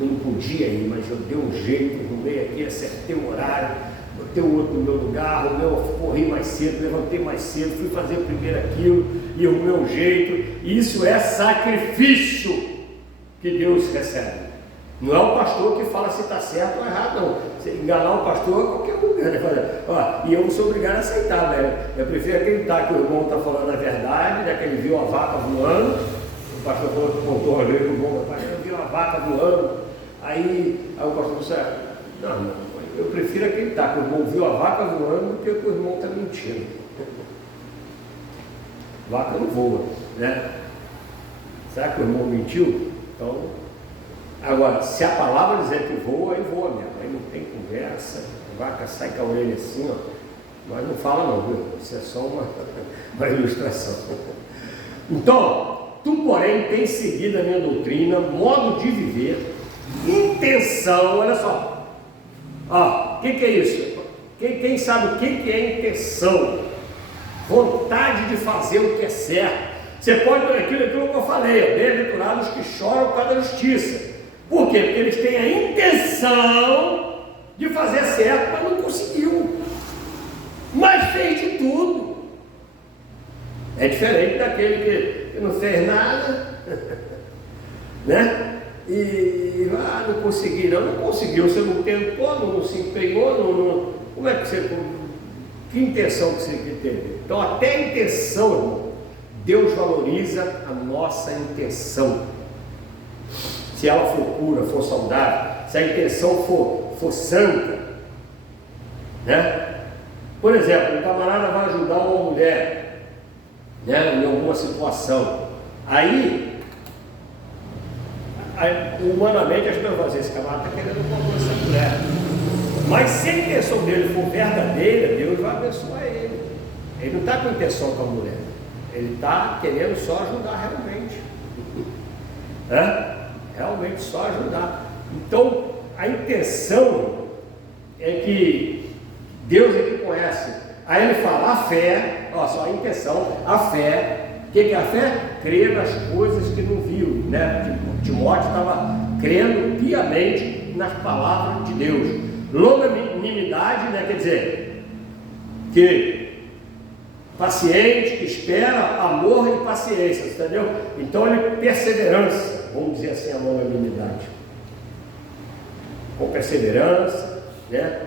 Eu não podia ir, mas eu dei um jeito, arrumei aqui, acertei o horário, botei o outro no meu lugar, corri mais cedo, levantei mais cedo, fui fazer primeiro aquilo, e arrumei um jeito. Isso é sacrifício que Deus recebe. Não é o pastor que fala se está certo ou errado, não. Se enganar o pastor, qualquer um ganha. E eu não sou obrigado a aceitar, né? Eu prefiro acreditar que o irmão está falando a verdade, né? Que ele viu a vaca voando. O pastor contou a vez, o irmão viu a vaca voando. Aí o pastor disse: não, eu prefiro acreditar que o irmão viu a vaca voando do que o irmão está mentindo. Vaca não voa, né? Será que o irmão mentiu? Então. Agora, se a palavra dizer que voa, aí voa mesmo, aí não tem conversa, a vaca sai com a orelha assim, ó, mas não fala não, viu? Isso é só uma ilustração. Então, tu, porém, tens seguido a minha doutrina, modo de viver, intenção, olha só, ó, o que é isso? Quem sabe o que é intenção? Vontade de fazer o que é certo. Você pode, aquilo que eu falei, bem-aventurados os que choram por causa da justiça. Por quê? Porque eles têm a intenção de fazer certo, mas não conseguiu. Mas fez de tudo. É diferente daquele que não fez nada, né? Não consegui, não conseguiu. Você não tentou, não se empenhou, não. Como é que você. Que intenção que você teve? Então, até a intenção, irmão, Deus valoriza a nossa intenção. Se ela for pura, for saudável, se a intenção for santa, né? Por exemplo, um camarada vai ajudar uma mulher, né, em alguma situação. Aí humanamente as pessoas vão dizer: esse camarada está querendo alguma coisa essa mulher. Mas se a intenção dele for verdadeira, Deus vai abençoar ele. Ele não está com intenção com a mulher, ele está querendo só ajudar realmente. Realmente só ajudar. Então, a intenção é que Deus é que conhece. Aí ele fala: a fé, ó, só a intenção, a fé. O que é a fé? Crer nas coisas que não viu, né? Timóteo estava crendo piamente nas palavras de Deus. Longanimidade, né? Quer dizer, que paciente, que espera, amor e paciência, entendeu? Então ele perseverança. Vamos dizer assim, a longanimidade, com perseverança, né?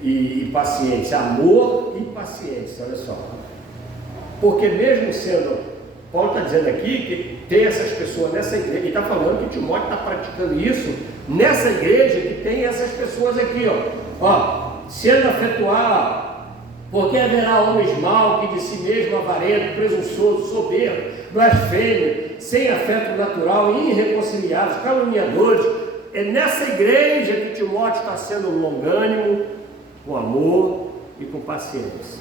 E paciência, amor e paciência, olha só, porque mesmo sendo, Paulo está dizendo aqui que tem essas pessoas nessa igreja, ele está falando que Timóteo está praticando isso nessa igreja, que tem essas pessoas aqui, ó, sendo afetuar, porque haverá homens maus que de si mesmo avarento, presunçoso, soberbo, blasfêmio, sem afeto natural, irreconciliáveis, caluniadores. É nessa igreja que Timóteo está sendo longânimo, com amor e com paciência.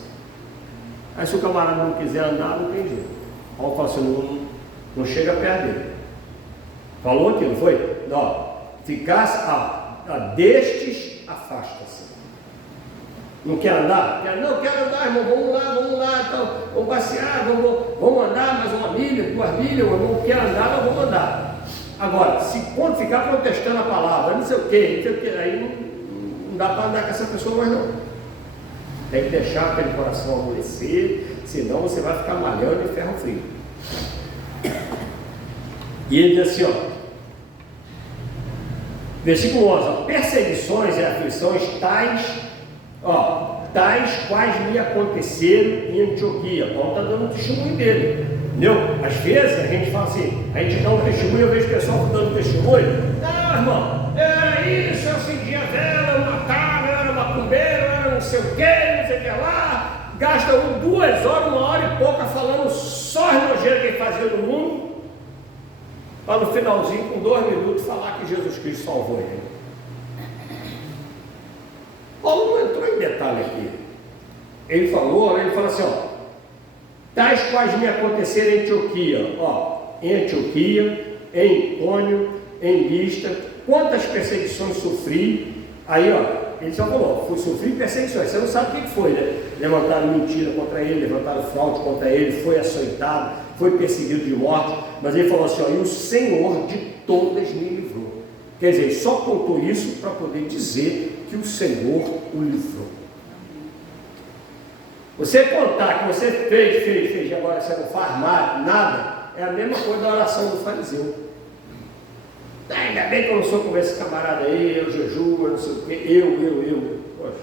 Aí se o camarada não quiser andar, não tem jeito. Paulo fala assim: não chega perto dele. Falou aquilo, foi? Não, ficasse destes, afasta-se. Não quer andar? Não, quero andar, irmão, vamos lá, então, vamos passear, vamos andar mais 1 milha, 2 milhas, não quer andar, nós vamos andar. Agora, se quando ficar protestando a palavra, não sei o que, aí não dá para andar com essa pessoa mais não. Tem que deixar aquele coração amolecer, senão você vai ficar malhando de ferro frio. E ele diz assim, ó, versículo 11, ó, perseguições e aflições tais quais me aconteceram em Antioquia. Paulo está dando um testemunho dele, entendeu? Às vezes a gente fala assim, a gente dá um testemunho, eu vejo o pessoal dando testemunho. Não, irmão, era isso, eu acendia a vela, eu matava, eu era macumbeiro, eu era não sei o que lá, gasta 2 horas, 1 hora e pouca falando só as nojeiras que ele fazia no mundo, para no finalzinho, com 2 minutos, falar que Jesus Cristo salvou ele. Paulo não entrou em detalhe aqui. Ele falou assim, ó, tais quais me aconteceram em Antioquia, em Antioquia, em Icônio, em Listra, quantas perseguições sofri. Aí, ele só falou, fui sofrer perseguições. Você não sabe o que foi, né? Levantaram mentira contra ele, levantaram fraude contra ele, foi açoitado, foi perseguido de morte. Mas ele falou assim, e o Senhor de todas me livrou. Quer dizer, ele só contou isso para poder dizer que o Senhor o livrou. Você contar que você fez, e agora você não faz mais nada, é a mesma coisa da oração do fariseu. Ainda bem que eu não sou como esse camarada aí, eu jejuo, eu não sei o quê, eu. Poxa.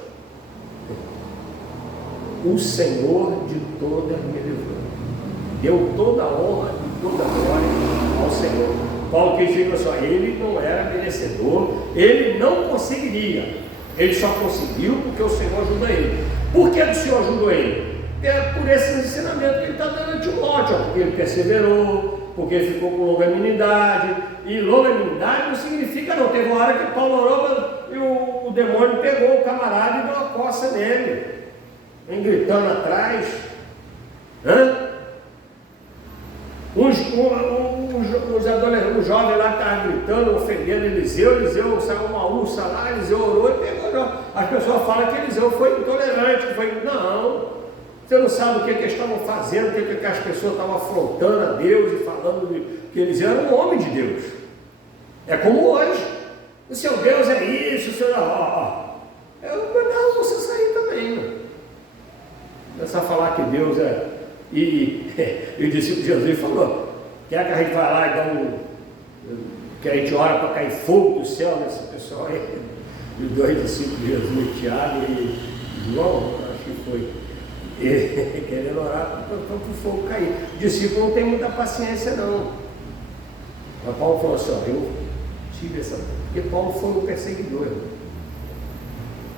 O Senhor de toda me livrou. Deu toda a honra e toda a glória ao Senhor. Paulo quis dizer assim, ele não era merecedor, ele não conseguiria. Ele só conseguiu porque o Senhor ajuda ele. Por que o Senhor ajudou ele? É por esse ensinamento que ele está dando a Timóteo, porque ele perseverou, porque ele ficou com longanimidade. E longanimidade não significa não. Teve uma hora que Paulo orou e o demônio pegou o camarada e deu uma coça nele, vem gritando atrás. Um jovem lá estava gritando, ofendendo Eliseu saiu uma ursa lá, Eliseu orou e pegou. As pessoas falam que Eliseu foi intolerante, não, você não sabe o que eles estavam fazendo, o que as pessoas estavam afrontando a Deus e falando que Eliseu era um homem de Deus. É como hoje, o seu Deus é isso, o seu... Eu mandava você sair também, né? Começar a falar que Deus é... E o discípulo de Jesus falou, quer que a gente vá lá e dá que a gente ora para cair fogo do céu nesse pessoal aí? E os 2 discípulos de Jesus, Tiago e João, acho que foi, querendo orar para o fogo cair. O discípulo não tem muita paciência não. Mas Paulo falou assim, eu tive essa... Porque Paulo foi um perseguidor.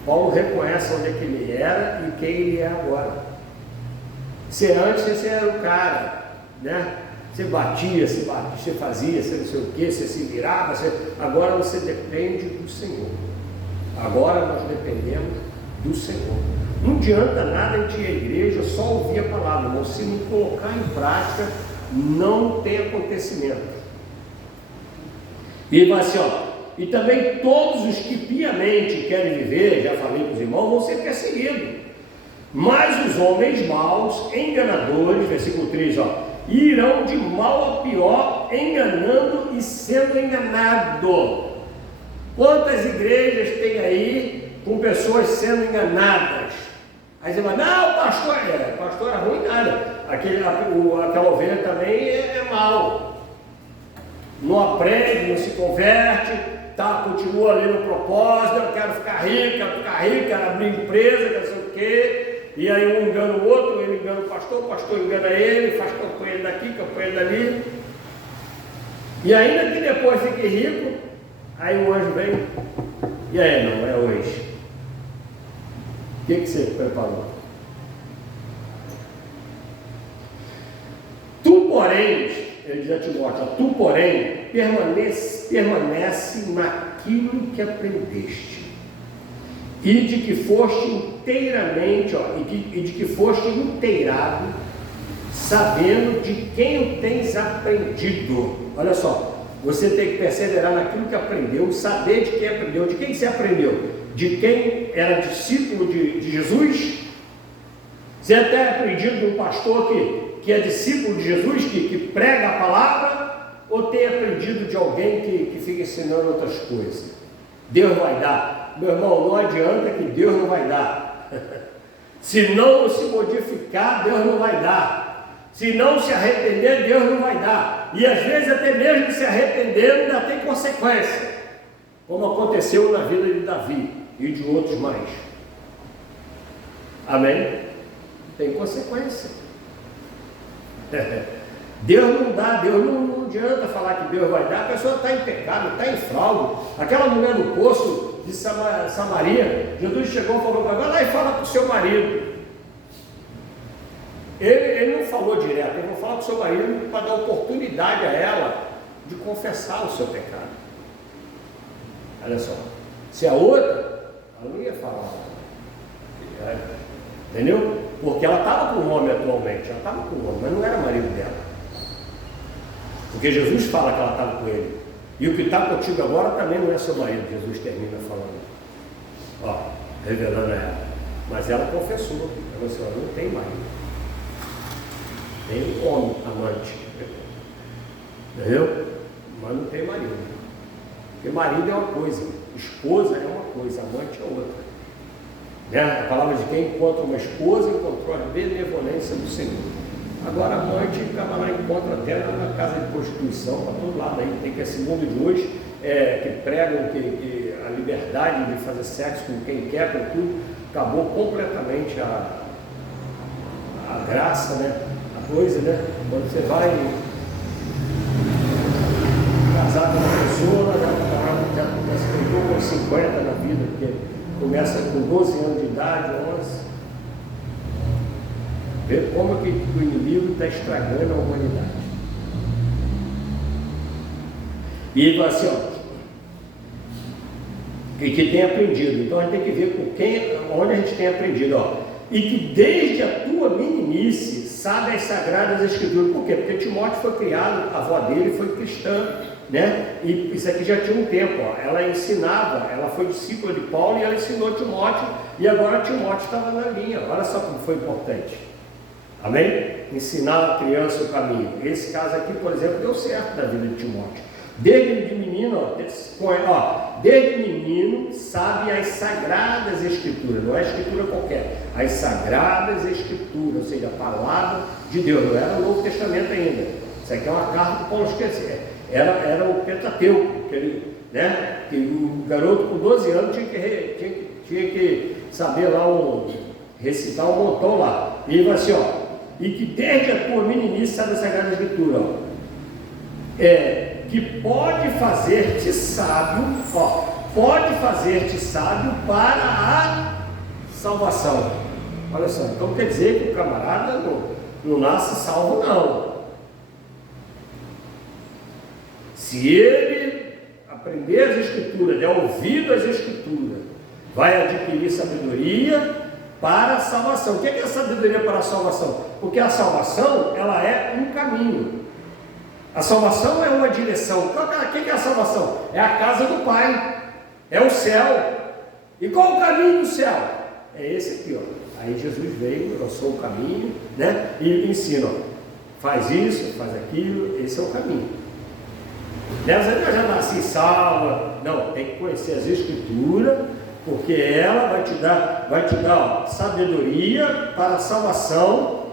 Paulo reconhece onde é que ele era e quem ele é agora. Se antes você era o cara, né? Você batia, você fazia, você não sei o que, você se virava, agora você depende do Senhor. Agora nós dependemos do Senhor. Não adianta nada a gente ir à igreja, só ouvir a palavra, irmão. Se não colocar em prática, não tem acontecimento. E vai assim, e também todos os que piamente querem viver, já falei com os irmãos, vão ser perseguidos. Mas os homens maus, enganadores, versículo 3, irão de mal a pior, enganando e sendo enganado. Quantas igrejas tem aí com pessoas sendo enganadas? Aí você vai, não, pastor é ruim nada. Aquela ovelha também é mau. Não aprende, não se converte, continua ali no propósito, eu quero ficar rico, quero abrir empresa, quero sei o quê. E aí um engana o outro, ele engana o pastor engana ele, faz campanha daqui, campanha dali. E ainda que depois fique rico, aí o anjo vem, e aí não, é hoje. O que você preparou? Tu, porém, ele diz a Timóteo, tu, porém, permanece naquilo que aprendeste. E de que foste inteiramente, e de que foste inteirado, sabendo de quem o tens aprendido. Olha só, você tem que perseverar naquilo que aprendeu, saber de quem aprendeu. De quem você aprendeu? De quem era discípulo de Jesus? Você até aprendido de um pastor que é discípulo de Jesus, que prega a palavra, ou tem aprendido de alguém que fica ensinando outras coisas? Deus vai dar. Meu irmão, não adianta que Deus não vai dar. Se não se modificar, Deus não vai dar. Se não se arrepender, Deus não vai dar. E às vezes até mesmo se arrepender ainda tem consequência, como aconteceu na vida de Davi e de outros mais. Amém? Tem consequência. Deus não dá, Deus não adianta falar que Deus vai dar. A pessoa está em pecado, está em fraude. Aquela mulher do poço de Samaria, Jesus chegou e falou, vai lá e fala para o seu marido. Ele não falou direto, ele vai falar para o seu marido para dar oportunidade a ela de confessar o seu pecado. Olha só, se a outra, ela não ia falar, entendeu? Porque ela estava com um homem atualmente, ela estava com um homem, mas não era marido dela. Porque Jesus fala que ela estava com ele. E o que está contigo agora também não é seu marido, Jesus termina falando. Ó, revelando a ela. Mas ela confessou, ela disse, não tem marido. Tem um homem amante. Entendeu? Mas não tem marido. Porque marido é uma coisa, esposa é uma coisa, amante é outra. Né? A palavra de quem encontra uma esposa encontrou a benevolência do Senhor. Agora amante acaba lá, encontra até na casa de prostituição, para todo lado aí. Tem que esse mundo de hoje que pregam que a liberdade de fazer sexo com quem quer, com tudo, acabou completamente a graça, né? A coisa, né? Quando você vai casar com uma pessoa, já se pegou com 50 na vida, porque começa com 12 anos de idade, 11. Vê como que o inimigo está estragando a humanidade. E ele fala assim, ó, que tem aprendido. Então a gente tem que ver com quem, onde a gente tem aprendido, ó. E que desde a tua meninice sabe as sagradas escrituras. Por quê? Porque Timóteo foi criado, a avó dele foi cristã, né? E isso aqui já tinha um tempo, ó. Ela ensinava, ela foi discípula de Paulo e ela ensinou Timóteo, e agora Timóteo estava na linha. Olha só como foi importante. Amém? Ensinar a criança o caminho. Esse caso aqui, por exemplo, deu certo na vida de Timóteo. Desde menino, desde menino sabe as sagradas escrituras, não é escritura qualquer, as sagradas escrituras, ou seja, a palavra de Deus. Não era o Novo Testamento ainda. Isso aqui é uma carta que Paulo esqueceu. Era o Pentateuco, que o garoto com 12 anos tinha que saber lá recitar um montão lá. E ele vai assim, ó, e que desde a tua meninice sabe a Sagrada Escritura, ó, que pode fazer-te sábio, ó, pode fazer-te sábio para a salvação. Olha só, então quer dizer que o camarada não nasce salvo, não. Se ele aprender as Escrituras, der ouvido às Escrituras, vai adquirir sabedoria para a salvação. O que é a sabedoria para a salvação? Porque a salvação, ela é um caminho. A salvação é uma direção. O que é a salvação? É a casa do Pai, é o céu. E qual o caminho do céu? É esse aqui, ó. Aí Jesus veio, lançou o caminho, né? E ensina, ó, faz isso, faz aquilo, esse é o caminho. Você já nasci salva. Não, tem que conhecer as Escrituras, porque ela vai te dar ó, sabedoria para a salvação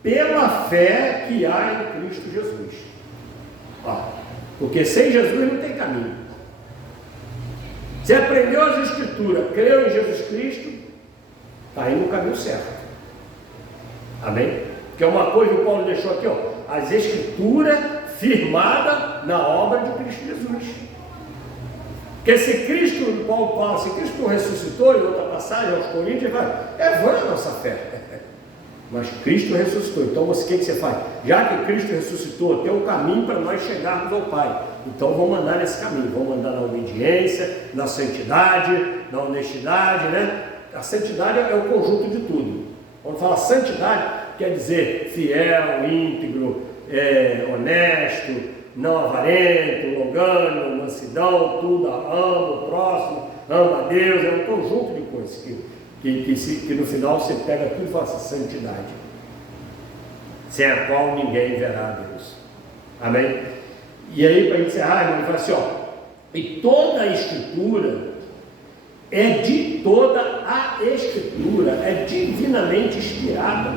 pela fé que há em Cristo Jesus. Ó, porque sem Jesus não tem caminho. Você aprendeu as Escrituras, creu em Jesus Cristo, está indo no caminho certo. Amém? Que é uma coisa que o Paulo deixou aqui, ó, as Escrituras firmadas na obra de Cristo Jesus. Porque se Cristo, Paulo fala, se Cristo não ressuscitou, em outra passagem aos Coríntios, ele fala, é vã a nossa fé. Mas Cristo ressuscitou. Então o que você faz? Já que Cristo ressuscitou, tem um caminho para nós chegarmos ao Pai. Então vamos andar nesse caminho, vamos andar na obediência, na santidade, na honestidade, né? A santidade é o conjunto de tudo. Quando fala santidade, quer dizer fiel, íntegro, honesto, não avarento, longano, mansidão, tudo, ama o próximo, ama a Deus, é um conjunto de coisas que no final você pega tudo e fala assim, santidade, sem a qual ninguém verá a Deus. Amém? E aí, para encerrar, irmão, ele fala assim, ó, e toda a Escritura é divinamente inspirada.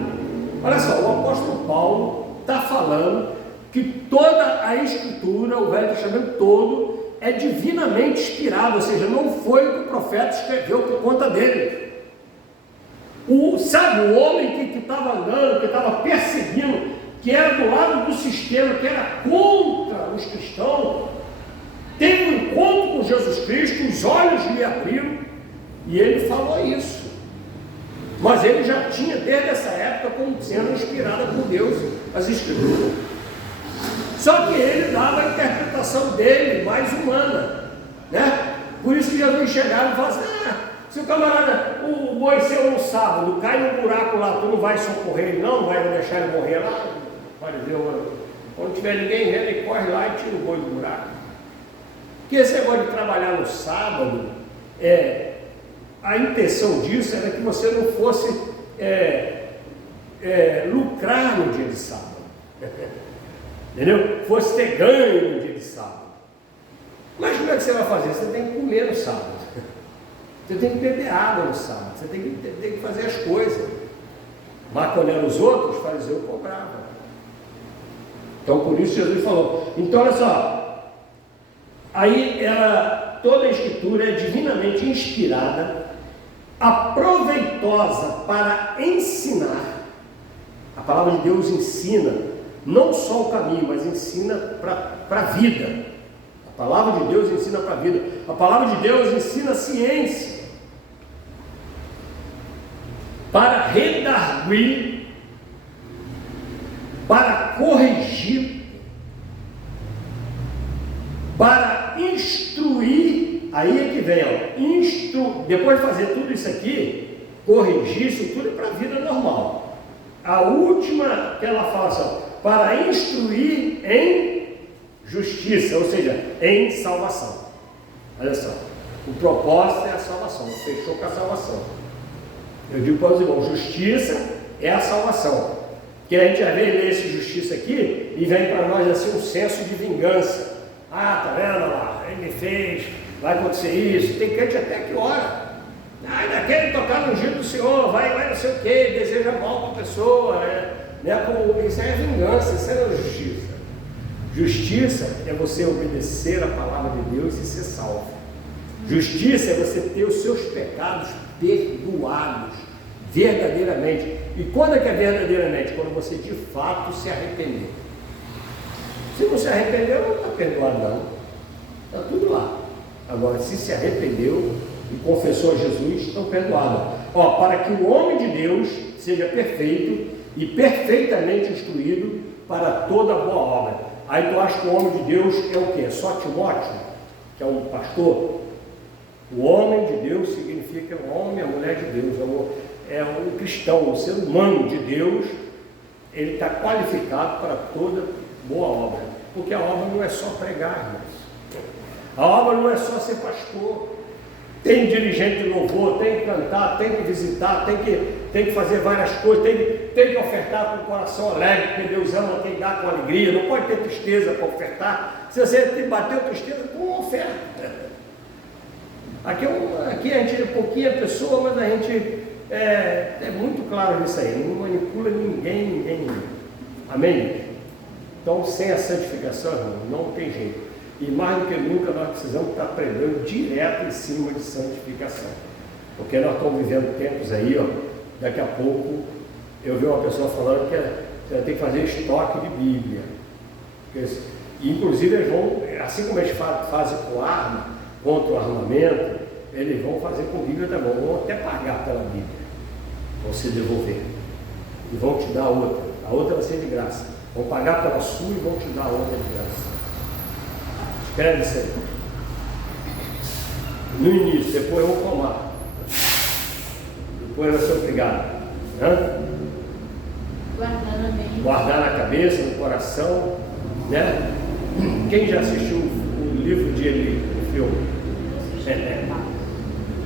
Olha só, o apóstolo Paulo está falando que toda a Escritura, o Velho Testamento todo, é divinamente inspirado, ou seja, não foi o que o profeta escreveu por conta dele. Sabe, o homem que estava andando, que estava perseguindo, que era do lado do sistema, que era contra os cristãos, teve um encontro com Jesus Cristo, os olhos lhe abriram, e ele falou isso. Mas ele já tinha, desde essa época, como sendo inspirado por Deus, as Escrituras. Só que ele dava a interpretação interpretação dele, mais humana, né? Por isso que Jesus chegaram e falaram assim, se o camarada, o boi seu no sábado, cai num buraco lá, tu não vai socorrer ele não vai deixar ele morrer lá? Quando tiver ninguém vendo, ele corre lá e tira o boi do buraco. Porque esse negócio de trabalhar no sábado, a intenção disso era que você não fosse lucrar no dia de sábado. Entendeu? Fosse ter ganho no dia de sábado. Mas como é que você vai fazer? Você tem que comer no sábado. Você tem que beber água no sábado. Você tem que fazer as coisas. Mas quando eram os outros, os fariseus cobravam. Então por isso Jesus falou. Então olha só. Aí toda a escritura é divinamente inspirada, aproveitosa para ensinar. A palavra de Deus ensina não só o caminho, mas ensina para a vida. A palavra de Deus ensina para a vida. A palavra de Deus ensina a ciência. Para redarguir, para corrigir, para instruir. Aí é que vem, ó, depois de fazer tudo isso aqui, corrigir, isso tudo é para a vida normal. A última que ela fala assim, para instruir em justiça, ou seja, em salvação. Olha só, o propósito é a salvação, fechou com a salvação. Eu digo para os irmãos, justiça é a salvação. Porque a gente às vezes lê esse justiça aqui e vem para nós assim um senso de vingança. Tá vendo lá, ele me fez, vai acontecer isso. Tem crente até que ora. Ainda quer tocar no ungido do Senhor, vai não sei o que, deseja mal para a pessoa. Isso é vingança, isso não é justiça. Justiça é você obedecer a palavra de Deus e ser salvo. Justiça é você ter os seus pecados perdoados, verdadeiramente. E quando é que é verdadeiramente? Quando você de fato se arrepender. Se não se arrependeu, não está perdoado não. Está tudo lá. Agora, se arrependeu e confessou a Jesus, estão perdoados. Para que o homem de Deus seja perfeito e perfeitamente instruído para toda boa obra. Aí tu acha que o homem de Deus é o quê? Só Timóteo, que é um pastor? O homem de Deus significa o homem, a mulher de Deus, é um cristão, um ser humano de Deus. Ele está qualificado para toda boa obra, porque a obra não é só pregar, irmãos. A obra não é só ser pastor. Tem dirigente de louvor, tem que cantar, tem que visitar, tem que fazer várias coisas, tem que ofertar com o coração alegre, porque Deus ama, tem que dar com alegria, não pode ter tristeza para ofertar. Se você bateu tristeza, com uma oferta. Aqui a gente é pouquinha pessoa, mas a gente é muito claro nisso aí, não manipula ninguém. Amém? Então, sem a santificação, irmão, não tem jeito. E mais do que nunca nós precisamos estar pregando direto em cima de santificação. Porque nós estamos vivendo tempos aí, daqui a pouco eu vi uma pessoa falando que você vai ter que fazer estoque de Bíblia. E, inclusive eles vão, assim como eles fazem com arma, contra o armamento, eles vão fazer com Bíblia também, vão até pagar pela Bíblia, vão se devolver, e vão te dar outra, a outra vai ser de graça, vão pagar pela sua e vão te dar a outra de graça. Escreve isso aí, no início, depois eu vou tomar, depois vai ser obrigado, guardar na cabeça, no coração, né? Quem já assistiu o livro de Eli, o filme?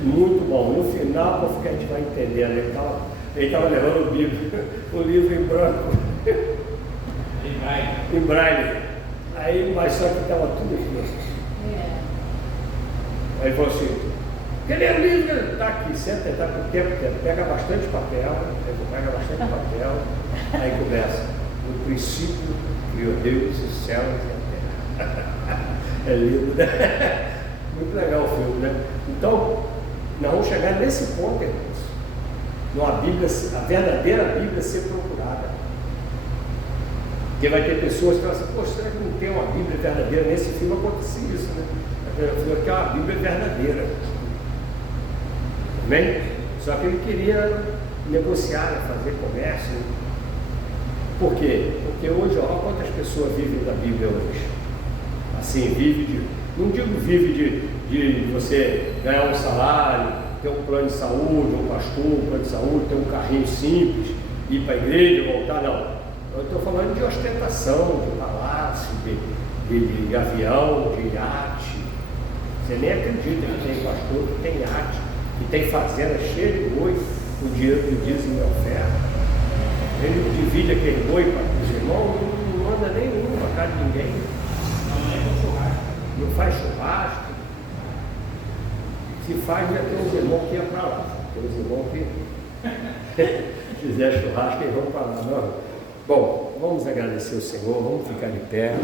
Muito bom. No final, porque a gente vai entendendo, ele estava levando o livro em branco, em braille. Aí, mas só que estava tudo aqui. Aí ele falou assim, quer ler o livro? Está aqui, senta, está com o tempo, pega bastante papel, aí começa. No princípio, criou Deus os céus e a terra. É lindo, né? Muito legal o filme, né? Então, nós vamos chegar nesse ponto, irmãos. A Bíblia, a verdadeira Bíblia ser procurada. Porque vai ter pessoas que falam assim, poxa, será que não tem uma Bíblia verdadeira? Nesse filme aconteceu isso, né? Que a Bíblia é verdadeira. Amém? Só que ele queria negociar, fazer comércio. Por quê? Porque hoje, olha quantas pessoas vivem da Bíblia hoje. assim, não digo vive de você ganhar um salário, ter um plano de saúde, um pastor, um plano de saúde, ter um carrinho simples, ir para a igreja, voltar, não. Eu estou falando de ostentação, de palácio, de avião, de iate. Você nem acredita que tem pastor que tem iate, que tem fazenda cheia de boi, o dinheiro do dízimo e oferta. Ele divide aquele boi para os irmãos, não manda nenhum para casa de ninguém. Não faz churrasco. Se faz, já tem uns irmãos que iam para lá. Tem uns irmãos que fizer churrasco e vão para lá. Não. Bom, vamos agradecer o Senhor, vamos ficar de pé.